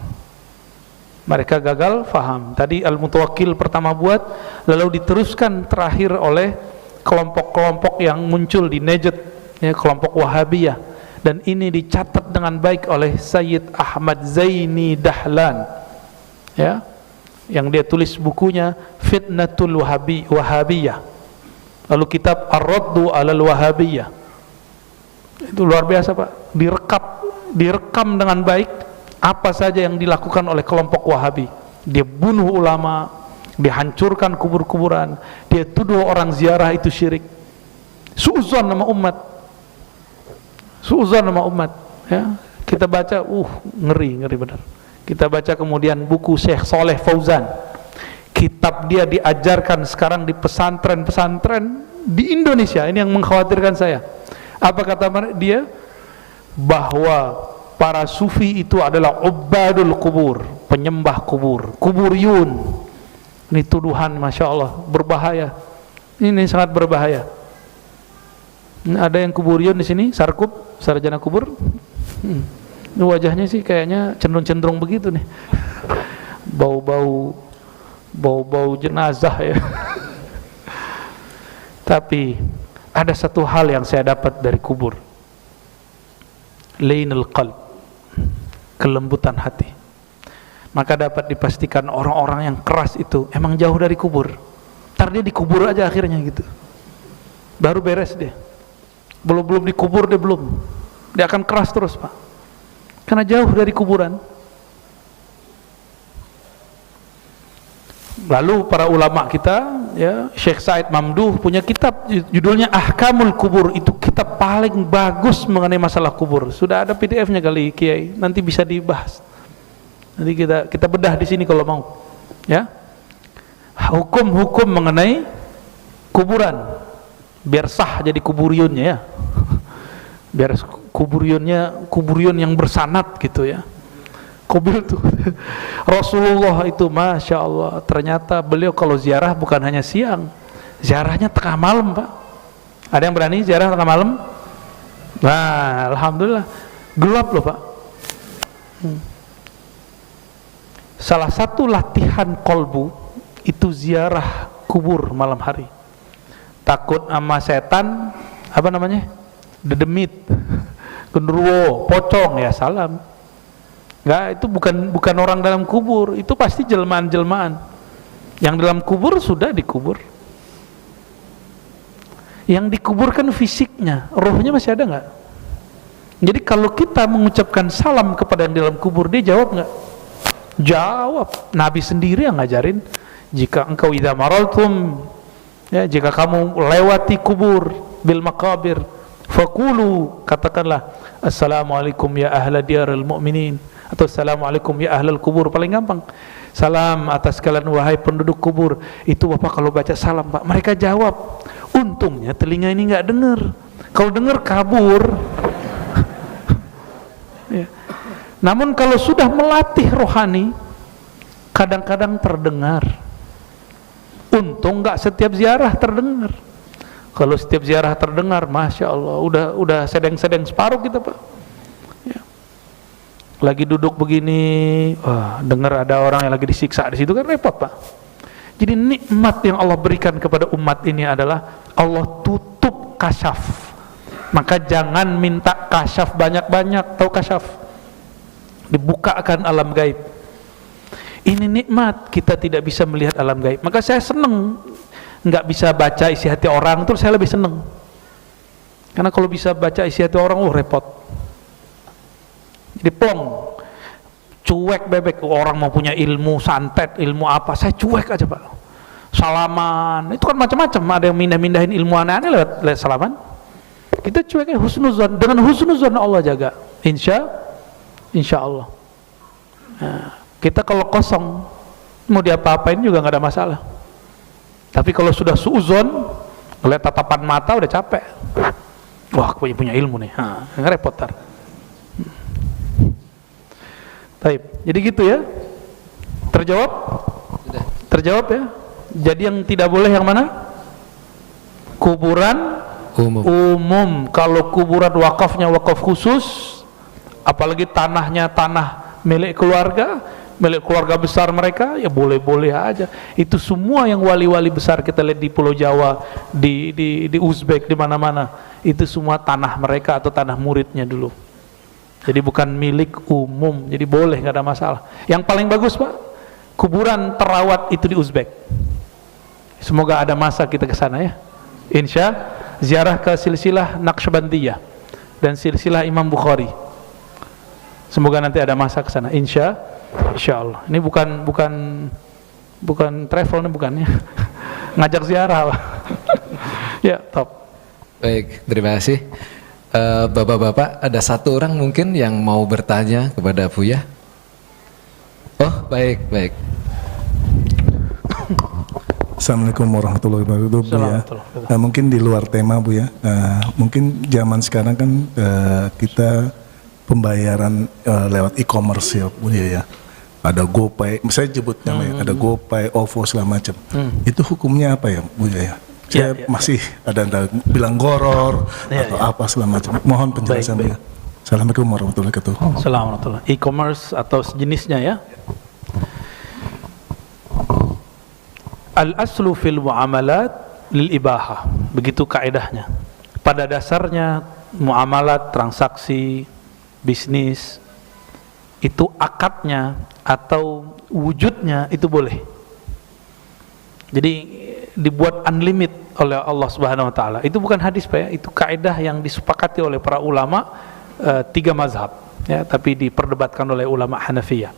Mereka gagal faham. Tadi Al-Mutawakkil pertama buat, lalu diteruskan terakhir oleh kelompok-kelompok yang muncul di Najd, ya, kelompok Wahabiyah, dan ini dicatat dengan baik oleh Sayyid Ahmad Zaini Dahlan, ya, yang dia tulis bukunya Fitnatul Wahabiyah, lalu kitab Ar-Raddu 'alal Wahabiyah. Itu luar biasa Pak, direkam dengan baik apa saja yang dilakukan oleh kelompok Wahabi. Dia bunuh ulama, dia hancurkan kubur-kuburan, dia tuduh orang ziarah itu syirik, suudzon nama umat, suudzon nama umat ya. Kita baca, ngeri benar. Kita baca kemudian buku Syekh Saleh Fauzan, kitab dia diajarkan sekarang di pesantren-pesantren di Indonesia. Ini yang mengkhawatirkan saya. Apa kata dia? Bahwa para sufi itu adalah ubadul kubur, penyembah kubur, kuburiyun. Ini tuduhan, masya Allah, berbahaya. Ini sangat berbahaya. Ada yang kuburiyun di sini, sarkup, sarjana kubur. Ini wajahnya sih kayaknya cenderung begitu nih. Bau-bau jenazah ya. Tapi ada satu hal yang saya dapat dari kubur. Lainul qalb, kelembutan hati. Maka dapat dipastikan orang-orang yang keras itu emang jauh dari kubur. Ntar dia dikubur aja akhirnya gitu. Baru beres dia. Belum dikubur dia belum. Dia akan keras terus Pak. Karena jauh dari kuburan. Lalu para ulama kita ya, Syekh Said Mamduh punya kitab judulnya Ahkamul Kubur. Itu kitab paling bagus mengenai masalah kubur. Sudah ada PDF-nya kali Kiai, nanti bisa dibahas. Nanti kita bedah di sini kalau mau. Ya. Hukum-hukum mengenai kuburan. Biar sah jadi kuburiyunnya ya. Biar kuburiyun yang bersanad gitu ya. Kubil tuh Rasulullah itu masya Allah, ternyata beliau kalau ziarah bukan hanya siang, ziarahnya tengah malam Pak. Ada yang berani ziarah tengah malam? Nah alhamdulillah, gelap loh Pak. Salah satu latihan kolbu itu ziarah kubur malam hari. Takut sama setan, apa namanya, dedemit, genderuwo, pocong, ya salam. Enggak, itu bukan orang dalam kubur, itu pasti jelmaan-jelmaan. Yang dalam kubur sudah dikubur. Yang dikuburkan fisiknya, rohnya masih ada enggak? Jadi kalau kita mengucapkan salam kepada yang di dalam kubur, dia jawab enggak? Jawab. Nabi sendiri yang ngajarin, jika engkau idza maraltum, ya, jika kamu lewati kubur bil maqabir, faqulu, katakanlah assalamualaikum ya ahla diyaril mu'minin, atau assalamualaikum ya ahlal kubur. Paling gampang, salam atas kalian wahai penduduk kubur. Itu Bapak kalau baca salam Pak, mereka jawab. Untungnya telinga ini nggak dengar. Kalau dengar kabur. Ya. Namun kalau sudah melatih rohani, kadang-kadang terdengar. Untung nggak setiap ziarah terdengar. Kalau setiap ziarah terdengar, masya Allah, udah sedeng-sedeng separuh kita Pak. Ya. Lagi duduk begini, dengar ada orang yang lagi disiksa di situ, kan repot Pak. Jadi nikmat yang Allah berikan kepada umat ini adalah Allah tutup kasyaf. Maka jangan minta kasyaf banyak-banyak, tahu kasyaf? Dibukakan alam gaib. Ini nikmat, kita tidak bisa melihat alam gaib. Maka saya senang nggak bisa baca isi hati orang, terus saya lebih senang. Karena kalau bisa baca isi hati orang, repot. Jadi plong, cuek bebek. Orang mau punya ilmu santet, ilmu apa, saya cuek aja Pak. Salaman, itu kan macam-macam. Ada yang mindah-mindahin ilmu aneh-aneh lewat salaman. Kita cueknya husnuzon, dengan husnuzon Allah jaga. Insya Allah. Nah, kita kalau kosong, mau diapa-apain juga nggak ada masalah. Tapi kalau sudah suuzon, ngeliat tatapan mata udah capek. Wah, aku punya ilmu nih. Repot tar. Baik, jadi gitu ya. Terjawab? Terjawab ya. Jadi yang tidak boleh yang mana? Kuburan umum. Kalau kuburan wakafnya wakaf khusus, apalagi tanahnya tanah milik keluarga besar mereka, ya boleh-boleh aja. Itu semua yang wali-wali besar kita lihat di Pulau Jawa, di Uzbek, di mana-mana, itu semua tanah mereka atau tanah muridnya dulu. Jadi bukan milik umum, jadi boleh, nggak ada masalah. Yang paling bagus Pak, kuburan terawat itu di Uzbek. Semoga ada masa kita ke sana ya. Insya ziarah ke silsilah Naqsyabandiyah dan silsilah Imam Bukhari. Semoga nanti ada masa ke sana. Insya Allah. Ini bukan travel nih, bukan ya. Ngajak ziarah. Ya, top. Baik, terima kasih. Bapak-bapak, ada satu orang mungkin yang mau bertanya kepada Buya. Oh, baik. Assalamualaikum warahmatullahi wabarakatuh, Bu ya. Mungkin di luar tema, Bu ya. Mungkin zaman sekarang kan kita pembayaran lewat e-commerce ya, Bu ya. Ada GoPay, saya sebut namanya, ada GoPay, OVO segala macam. Itu hukumnya apa ya, Bu ya? Saya masih ada bilang goror atau apa segala macam. Mohon penjelasan, Bu ya. Assalamualaikum warahmatullahi wabarakatuh. Assalamualaikum. E-commerce atau sejenisnya ya. Al-aslu fil muamalat lil ibahah. Begitu kaidahnya. Pada dasarnya muamalat, transaksi, bisnis itu akadnya atau wujudnya itu boleh. Jadi dibuat unlimited oleh Allah Subhanahu wa taala. Itu bukan hadis, Pak ya. Itu kaidah yang disepakati oleh para ulama 3 mazhab ya, tapi diperdebatkan oleh ulama Hanafiyah.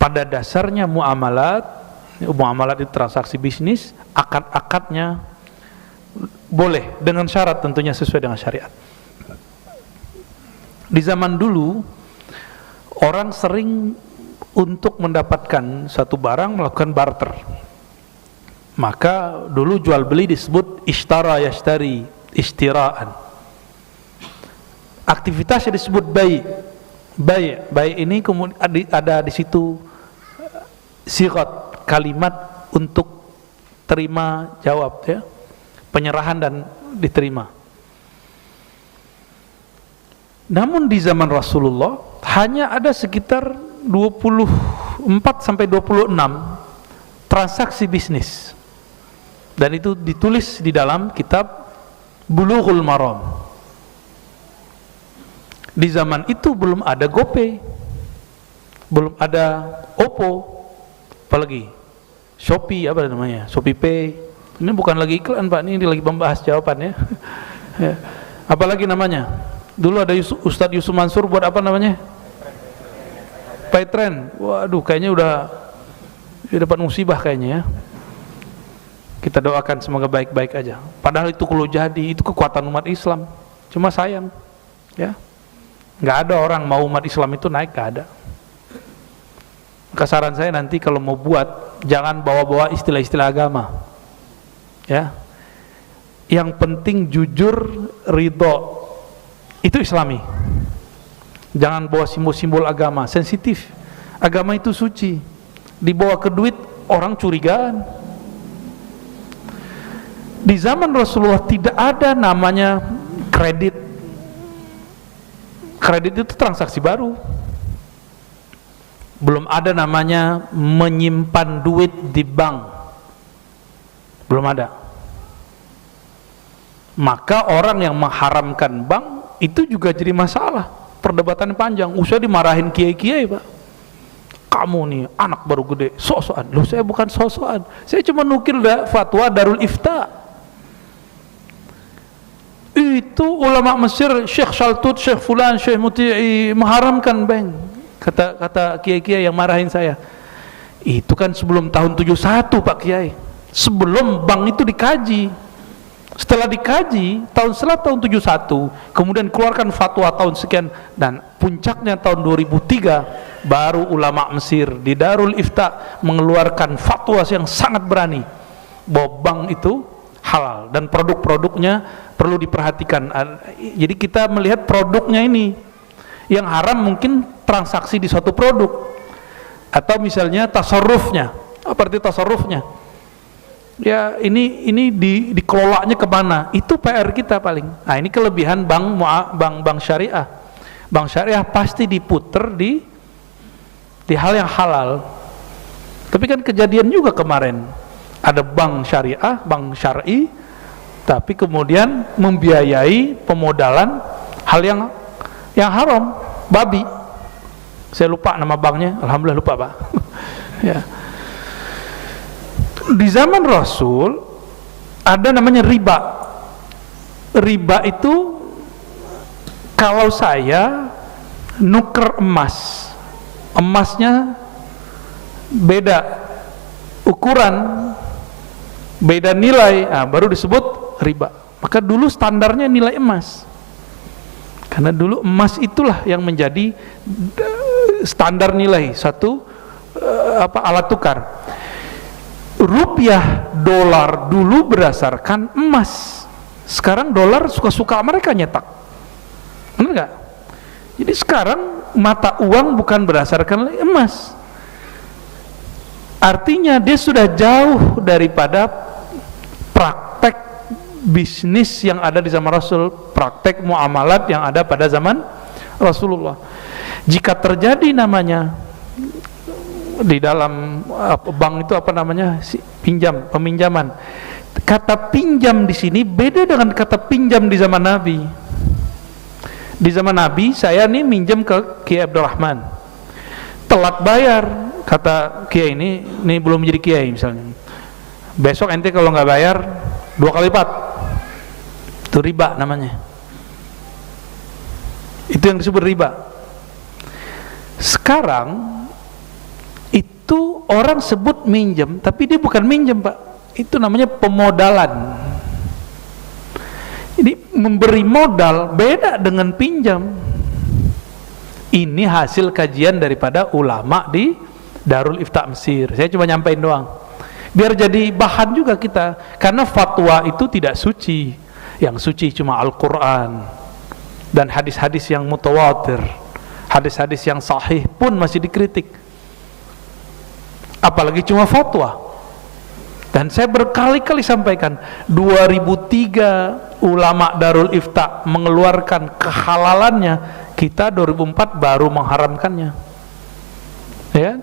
Pada dasarnya muamalat itu transaksi bisnis, akad-akadnya boleh dengan syarat tentunya sesuai dengan syariat. Di zaman dulu orang sering untuk mendapatkan satu barang melakukan barter. Maka dulu jual beli disebut ishtara yashtari, istiraan. Aktivitasnya disebut bai'. Bai' ini kemudian ada di situ sigat, kalimat untuk terima jawab ya, penyerahan dan diterima. Namun di zaman Rasulullah hanya ada sekitar 24 sampai 26 transaksi bisnis, dan itu ditulis di dalam kitab Bulughul Maram. Di zaman itu belum ada GoPay, belum ada OVO, apalagi Shopee, apa namanya, Shopee Pay. Ini bukan lagi iklan, Pak, ini lagi membahas jawabannya. Ya. Apalagi namanya, dulu ada Ustadz Yusuf Mansur buat apa namanya, Paytrend. Waduh, kayaknya udah dapat musibah kayaknya ya. Kita doakan semoga baik-baik aja. Padahal itu kalau jadi, itu kekuatan umat Islam. Cuma sayang ya, nggak ada orang mau umat Islam itu naik, nggak ada. Maka saran saya nanti kalau mau buat, jangan bawa-bawa istilah-istilah agama ya. Yang penting jujur, ridho, itu Islami. Jangan bawa simbol-simbol agama, sensitif. Agama itu suci. Dibawa ke duit, orang curigaan. Di zaman Rasulullah tidak ada namanya kredit. Kredit itu transaksi baru. Belum ada namanya menyimpan duit di bank, belum ada. Maka orang yang mengharamkan bank itu juga jadi masalah. Perdebatan panjang, usah dimarahin kiai-kiai, Pak. Kamu nih anak baru gede, sok-sokan. Loh, saya bukan sok-sokan, saya cuma nukil fatwa Darul Ifta. Itu ulama Mesir, Syekh Shaltut, Syekh Fulan, Syekh Muti'i mengharamkan bank. Kata kiai-kiai yang marahin saya, itu kan sebelum tahun 71, Pak Kiai. Sebelum bank itu dikaji. Setelah dikaji, setelah tahun 71, kemudian keluarkan fatwa tahun sekian, dan puncaknya tahun 2003, baru ulama Mesir di Darul Ifta mengeluarkan fatwa yang sangat berani bahwa bank itu halal dan produk-produknya perlu diperhatikan. Jadi kita melihat produknya ini. Yang haram mungkin transaksi di suatu produk, atau misalnya tasarrufnya. Apa arti tasarrufnya? Ya ini dikelolanya kemana? Itu PR kita paling. Nah, ini kelebihan bank syariah. Bank syariah pasti diputer di hal yang halal. Tapi kan kejadian juga kemarin, ada bank syariah, bank syar'i, tapi kemudian membiayai pemodalan hal yang haram, babi. Saya lupa nama banknya, alhamdulillah lupa, Pak. Ya. Di zaman Rasul ada namanya riba. Riba itu kalau saya nuker emas, emasnya beda ukuran, beda nilai, baru disebut riba. Maka dulu standarnya nilai emas, karena dulu emas itulah yang menjadi standar nilai satu alat tukar. Rupiah, dolar dulu berdasarkan emas. Sekarang dolar suka-suka mereka nyetak, benar nggak? Jadi sekarang mata uang bukan berdasarkan emas. Artinya dia sudah jauh daripada praktek bisnis yang ada di zaman Rasul, praktek muamalat yang ada pada zaman Rasulullah. Jika terjadi namanya di dalam bank itu apa namanya, peminjaman. Kata pinjam di sini beda dengan kata pinjam di zaman Nabi. Di zaman Nabi saya nih minjem ke Kiai Abdurrahman, telat bayar, kata Kiai ini belum menjadi Kiai misalnya. Besok ente kalau nggak bayar 2 kali lipat, itu riba namanya. Itu yang disebut riba. Sekarang itu orang sebut minjem, tapi dia bukan minjem, Pak. Itu namanya pemodalan. Jadi memberi modal beda dengan pinjam. Ini hasil kajian daripada ulama di Darul Ifta Mesir. Saya cuma nyampein doang, biar jadi bahan juga kita, karena fatwa itu tidak suci. Yang suci cuma Al-Quran dan hadis-hadis yang mutawatir. Hadis-hadis yang sahih pun masih dikritik, apalagi cuma fatwa. Dan saya berkali-kali sampaikan, 2003 ulama Darul Ifta mengeluarkan kehalalannya, kita 2004 baru mengharamkannya. Ya,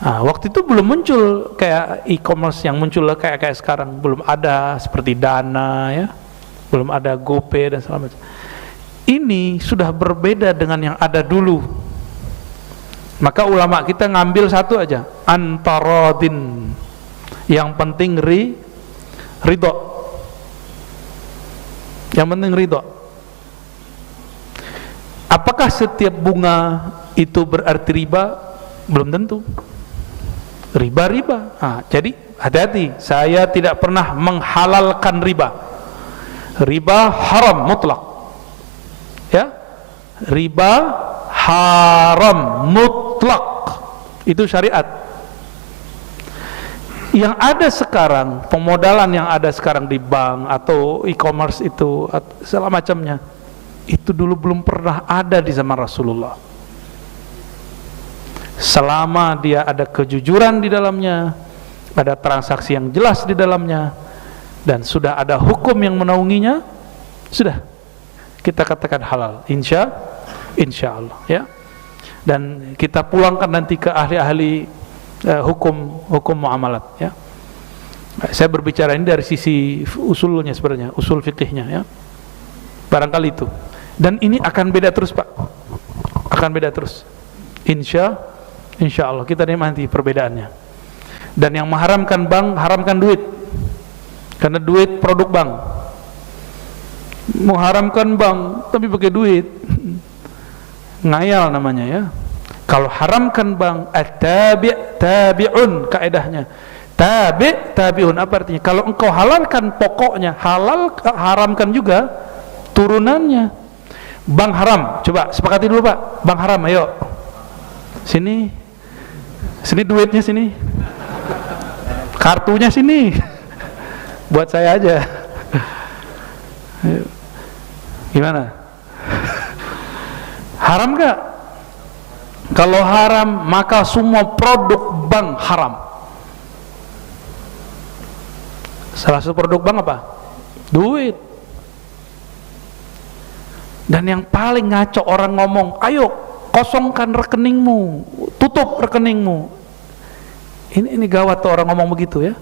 waktu itu belum muncul kayak e-commerce yang muncul kayak sekarang, belum ada seperti Dana, ya, belum ada GoPay dan segala macam. Ini sudah berbeda dengan yang ada dulu. Maka ulama kita ngambil satu aja, antarodin. Yang penting ridho. Yang penting ridho. Apakah setiap bunga itu berarti riba? Belum tentu. Riba. Jadi hati-hati, saya tidak pernah menghalalkan riba. Riba haram mutlak. Ya, riba haram mutlak. Itu syariat. Yang ada sekarang, pemodalan yang ada sekarang di bank atau e-commerce itu segala macamnya, itu dulu belum pernah ada di zaman Rasulullah. Selama dia ada kejujuran di dalamnya, ada transaksi yang jelas di dalamnya, dan sudah ada hukum yang menaunginya, sudah kita katakan halal, insya Allah, ya. Dan kita pulangkan nanti ke ahli-ahli hukum muamalat, ya. Saya berbicara ini dari sisi usulnya sebenarnya, usul fikihnya, ya. Barangkali itu. Dan ini akan beda terus, Pak. Akan beda terus. Insya Allah kita nikmati perbedaannya. Dan yang mengharamkan bank, haramkan duit. Karena duit produk bank. Mengharamkan bank tapi pakai duit, ngayal namanya, ya. Kalau haramkan bank, tabi'un kaedahnya. Tabi'un apa artinya? Kalau engkau halalkan pokoknya, haramkan juga turunannya. Bank haram, coba sepakati dulu, Pak. Bank haram, ayo. Sini duitnya sini. Kartunya sini. Buat saya aja. Gimana? Haram gak? Kalau haram, maka semua produk bank haram. Salah satu produk bank apa? Duit. Dan yang paling ngaco orang ngomong, ayo kosongkan rekeningmu, tutup rekeningmu. Ini gawat tuh orang ngomong begitu, ya.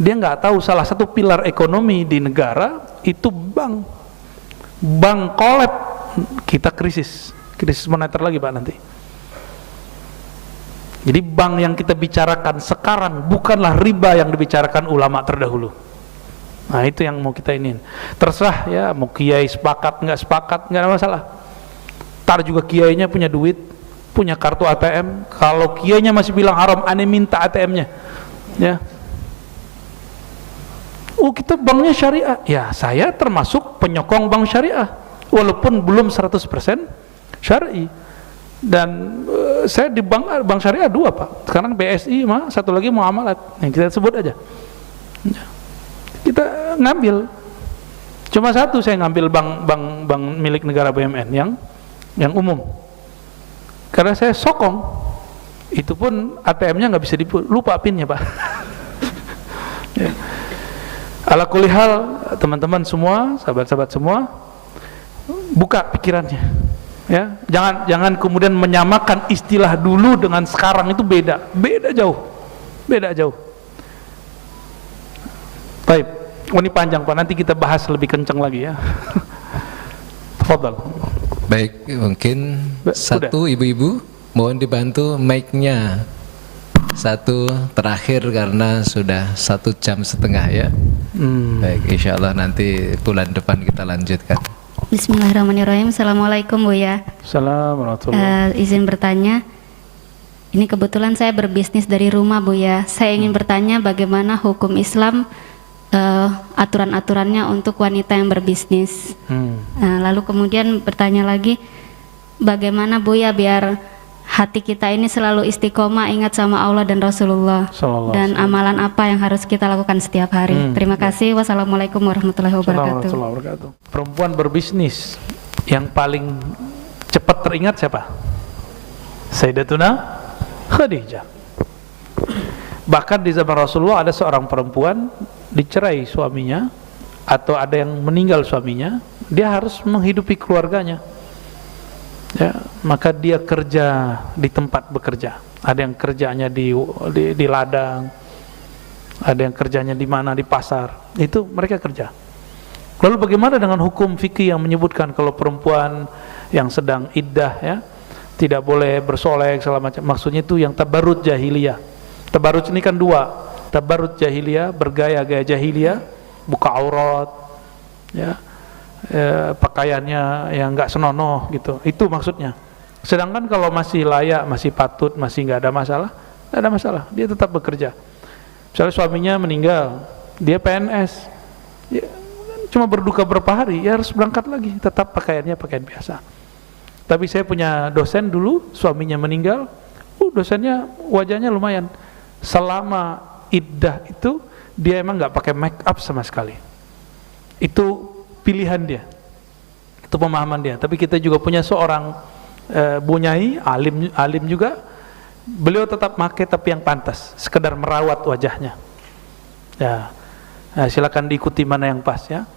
Dia nggak tahu salah satu pilar ekonomi di negara itu bank. Bank kolab, kita krisis moneter lagi, Pak, nanti. Jadi bank yang kita bicarakan sekarang bukanlah riba yang dibicarakan ulama terdahulu. Nah itu yang mau kita iniin. Terserah ya, mau kiai sepakat nggak ada masalah. Tar juga kiainya punya duit, punya kartu ATM. Kalau kiainya masih bilang haram, aneh minta ATM-nya. Ya. Oh kita banknya syariah. Ya saya termasuk penyokong bank syariah, walaupun belum 100% syar'i. Dan saya di bank syariah 2 Pak. Sekarang BSI mah, satu lagi Muamalat. Yang kita sebut aja. Ya. Kita ngambil. Cuma satu saya ngambil bank milik negara BUMN yang umum. Karena saya sokong. Itu pun ATM-nya nggak bisa lupa PIN-nya Pak. Ya. Ala kulli hal teman-teman semua, sahabat-sahabat semua, buka pikirannya. Ya, jangan kemudian menyamakan istilah dulu dengan sekarang, itu beda jauh. Baik, ini panjang Pak, nanti kita bahas lebih kencang lagi ya. Tafadhal. Baik, mungkin satu ibu-ibu mohon dibantu mic-nya. Satu terakhir karena sudah 1,5 jam ya. Baik, insyaallah nanti bulan depan kita lanjutkan. Bismillahirrahmanirrahim. Assalamualaikum Buya. Assalamualaikum. Izin bertanya, ini kebetulan saya berbisnis dari rumah Buya. Saya ingin bertanya bagaimana hukum Islam, aturan-aturannya untuk wanita yang berbisnis. Lalu kemudian bertanya lagi, bagaimana Buya biar hati kita ini selalu istiqomah ingat sama Allah dan Rasulullah, dan amalan apa yang harus kita lakukan setiap hari. Terima kasih. Wassalamualaikum warahmatullahi wabarakatuh. Perempuan berbisnis yang paling cepat teringat siapa? Sayyidatuna Khadijah. Bahkan di zaman Rasulullah ada seorang perempuan dicerai suaminya, atau ada yang meninggal suaminya, dia harus menghidupi keluarganya. Ya, maka dia kerja di tempat bekerja. Ada yang kerjanya di ladang, ada yang kerjanya di mana, di pasar. Itu mereka kerja. Lalu bagaimana dengan hukum fikih yang menyebutkan kalau perempuan yang sedang iddah ya tidak boleh bersolek segala macam? Maksudnya itu yang tabarruj jahiliyah. Tabarruj ini kan 2. Tabarruj jahiliyah, bergaya-gaya jahiliyah, buka aurat, ya. Pakaiannya yang nggak senonoh gitu, itu maksudnya. Sedangkan kalau masih layak, masih patut, masih nggak ada masalah, dia tetap bekerja. Misalnya suaminya meninggal, dia PNS, ya, cuma berduka berapa hari, ya harus berangkat lagi, tetap pakaiannya pakaian biasa. Tapi saya punya dosen dulu, suaminya meninggal, dosennya wajahnya lumayan. Selama iddah itu dia emang nggak pakai make up sama sekali. Itu pilihan dia, itu pemahaman dia. Tapi kita juga punya seorang bunyai, alim juga, beliau tetap pakai tapi yang pantas, sekedar merawat wajahnya. Ya, nah, silakan diikuti mana yang pas ya.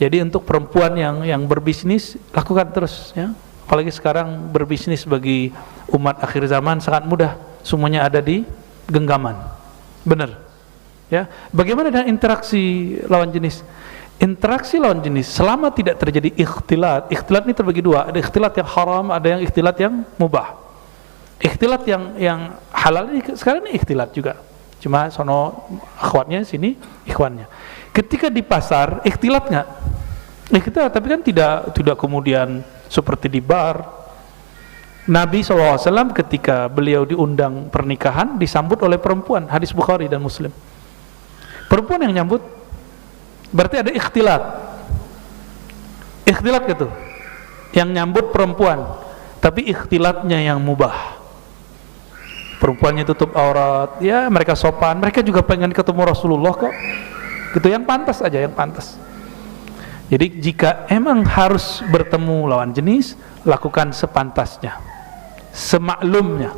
Jadi untuk perempuan yang berbisnis, lakukan terus ya. Apalagi sekarang berbisnis bagi umat akhir zaman sangat mudah, semuanya ada di genggaman. Benar. Ya. Bagaimana dengan interaksi lawan jenis? Interaksi lawan jenis selama tidak terjadi ikhtilat. Ikhtilat ini terbagi 2, ada ikhtilat yang haram, ada yang ikhtilat yang mubah. Ikhtilat yang halal ini sekarang ini ikhtilat juga, cuma sono akhwatnya, sini ikhwannya. Ketika di pasar ikhtilat nggak? Ikhtilat, tapi kan tidak kemudian seperti di bar. Nabi SAW ketika beliau diundang pernikahan disambut oleh perempuan, hadis Bukhari dan Muslim. Perempuan yang nyambut, berarti ada ikhtilat gitu, yang nyambut perempuan, tapi ikhtilatnya yang mubah. Perempuannya tutup aurat, ya mereka sopan, mereka juga pengen ketemu Rasulullah kok, gitu, yang pantas aja, yang pantas. Jadi jika emang harus bertemu lawan jenis, lakukan sepantasnya, semaklumnya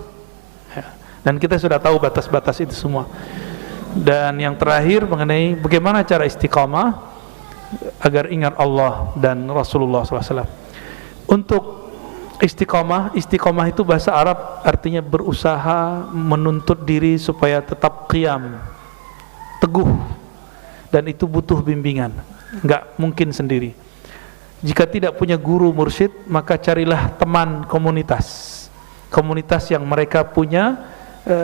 ya. Dan kita sudah tahu batas-batas itu semua. Dan yang terakhir mengenai bagaimana cara istiqamah agar ingat Allah dan Rasulullah SAW. Untuk istiqamah itu bahasa Arab artinya berusaha menuntut diri supaya tetap qiyam, teguh, dan itu butuh bimbingan, nggak mungkin sendiri. Jika tidak punya guru mursyid, maka carilah teman komunitas yang mereka punya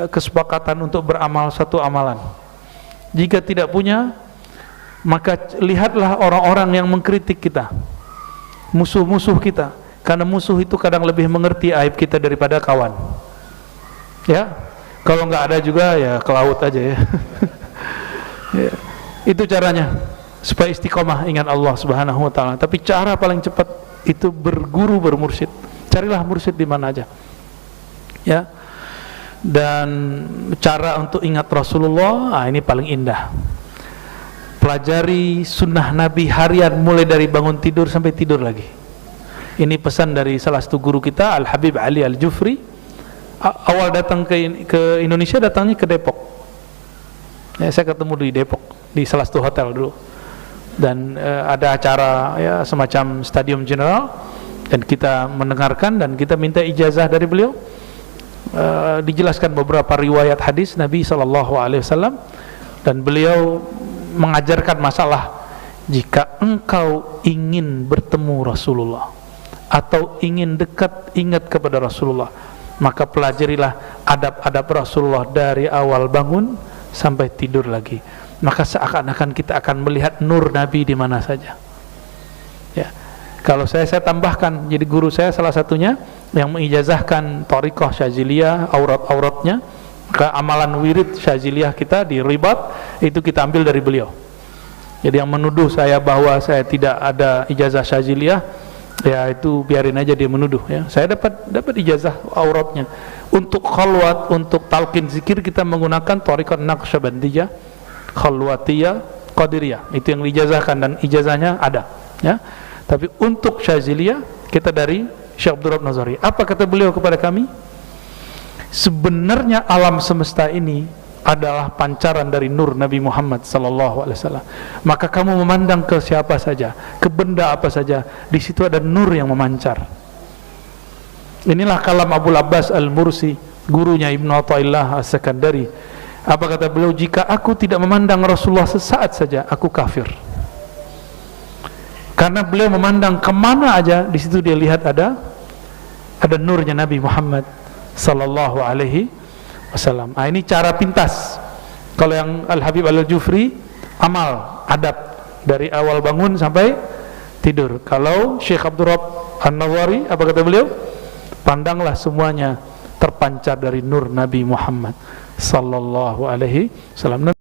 kesepakatan untuk beramal satu amalan. Jika tidak punya, maka lihatlah orang-orang yang mengkritik kita, musuh-musuh kita, karena musuh itu kadang lebih mengerti aib kita daripada kawan. Ya, kalau nggak ada juga ya ke laut aja ya. Ya, itu caranya supaya istiqomah ingat Allah Subhanahu wa taala. Tapi cara paling cepat itu berguru, bermursyid. Carilah mursyid di mana aja. Ya. Dan cara untuk ingat Rasulullah, ini paling indah. Pelajari sunnah Nabi harian mulai dari bangun tidur sampai tidur lagi. Ini pesan dari salah satu guru kita, Al-Habib Ali Al-Jufri. Awal datang ke Indonesia, datangnya ke Depok. Ya, saya ketemu di Depok, di salah satu hotel dulu. Dan ada acara ya semacam Stadium General, dan kita mendengarkan dan kita minta ijazah dari beliau. Dijelaskan beberapa riwayat hadis Nabi SAW, dan beliau mengajarkan masalah jika engkau ingin bertemu Rasulullah atau ingin dekat ingat kepada Rasulullah, maka pelajarilah adab-adab Rasulullah dari awal bangun sampai tidur lagi. Maka seakan-akan kita akan melihat nur Nabi di mana saja. Ya. Kalau saya tambahkan, jadi guru saya salah satunya yang mengijazahkan Thariqah Syaziliyah, aurat-auratnya, maka amalan wirid Syaziliyah kita di Ribat itu kita ambil dari beliau. Jadi yang menuduh saya bahwa saya tidak ada ijazah Syaziliyah, ya itu biarin aja dia menuduh ya. Saya dapat ijazah auratnya. Untuk khalwat, untuk talqin zikir kita menggunakan Thariqah Naqsyabandiyah, Khalwatiyah, Qadiriyah. Itu yang diijazahkan dan ijazahnya ada ya. Tapi untuk Syaziliyah kita dari Syekh Abdul Rabb Nazari. Apa kata beliau kepada kami? Sebenarnya alam semesta ini adalah pancaran dari nur Nabi Muhammad sallallahu alaihi wasallam. Maka kamu memandang ke siapa saja, ke benda apa saja, di situ ada nur yang memancar. Inilah kalam Abul Abbas Al-Mursi, gurunya Ibnu Athaillah As-Sakandari. Apa kata beliau? Jika aku tidak memandang Rasulullah sesaat saja, aku kafir. Karena beliau memandang kemana aja, di situ dia lihat ada nurnya Nabi Muhammad sallallahu alaihi wasallam. Ini cara pintas. Kalau yang Al-Habib Al-Jufri, amal, adab dari awal bangun sampai tidur. Kalau Syekh Abdul Rabb An-Nawari, apa kata beliau? Pandanglah semuanya terpancar dari nur Nabi Muhammad sallallahu alaihi wasallam.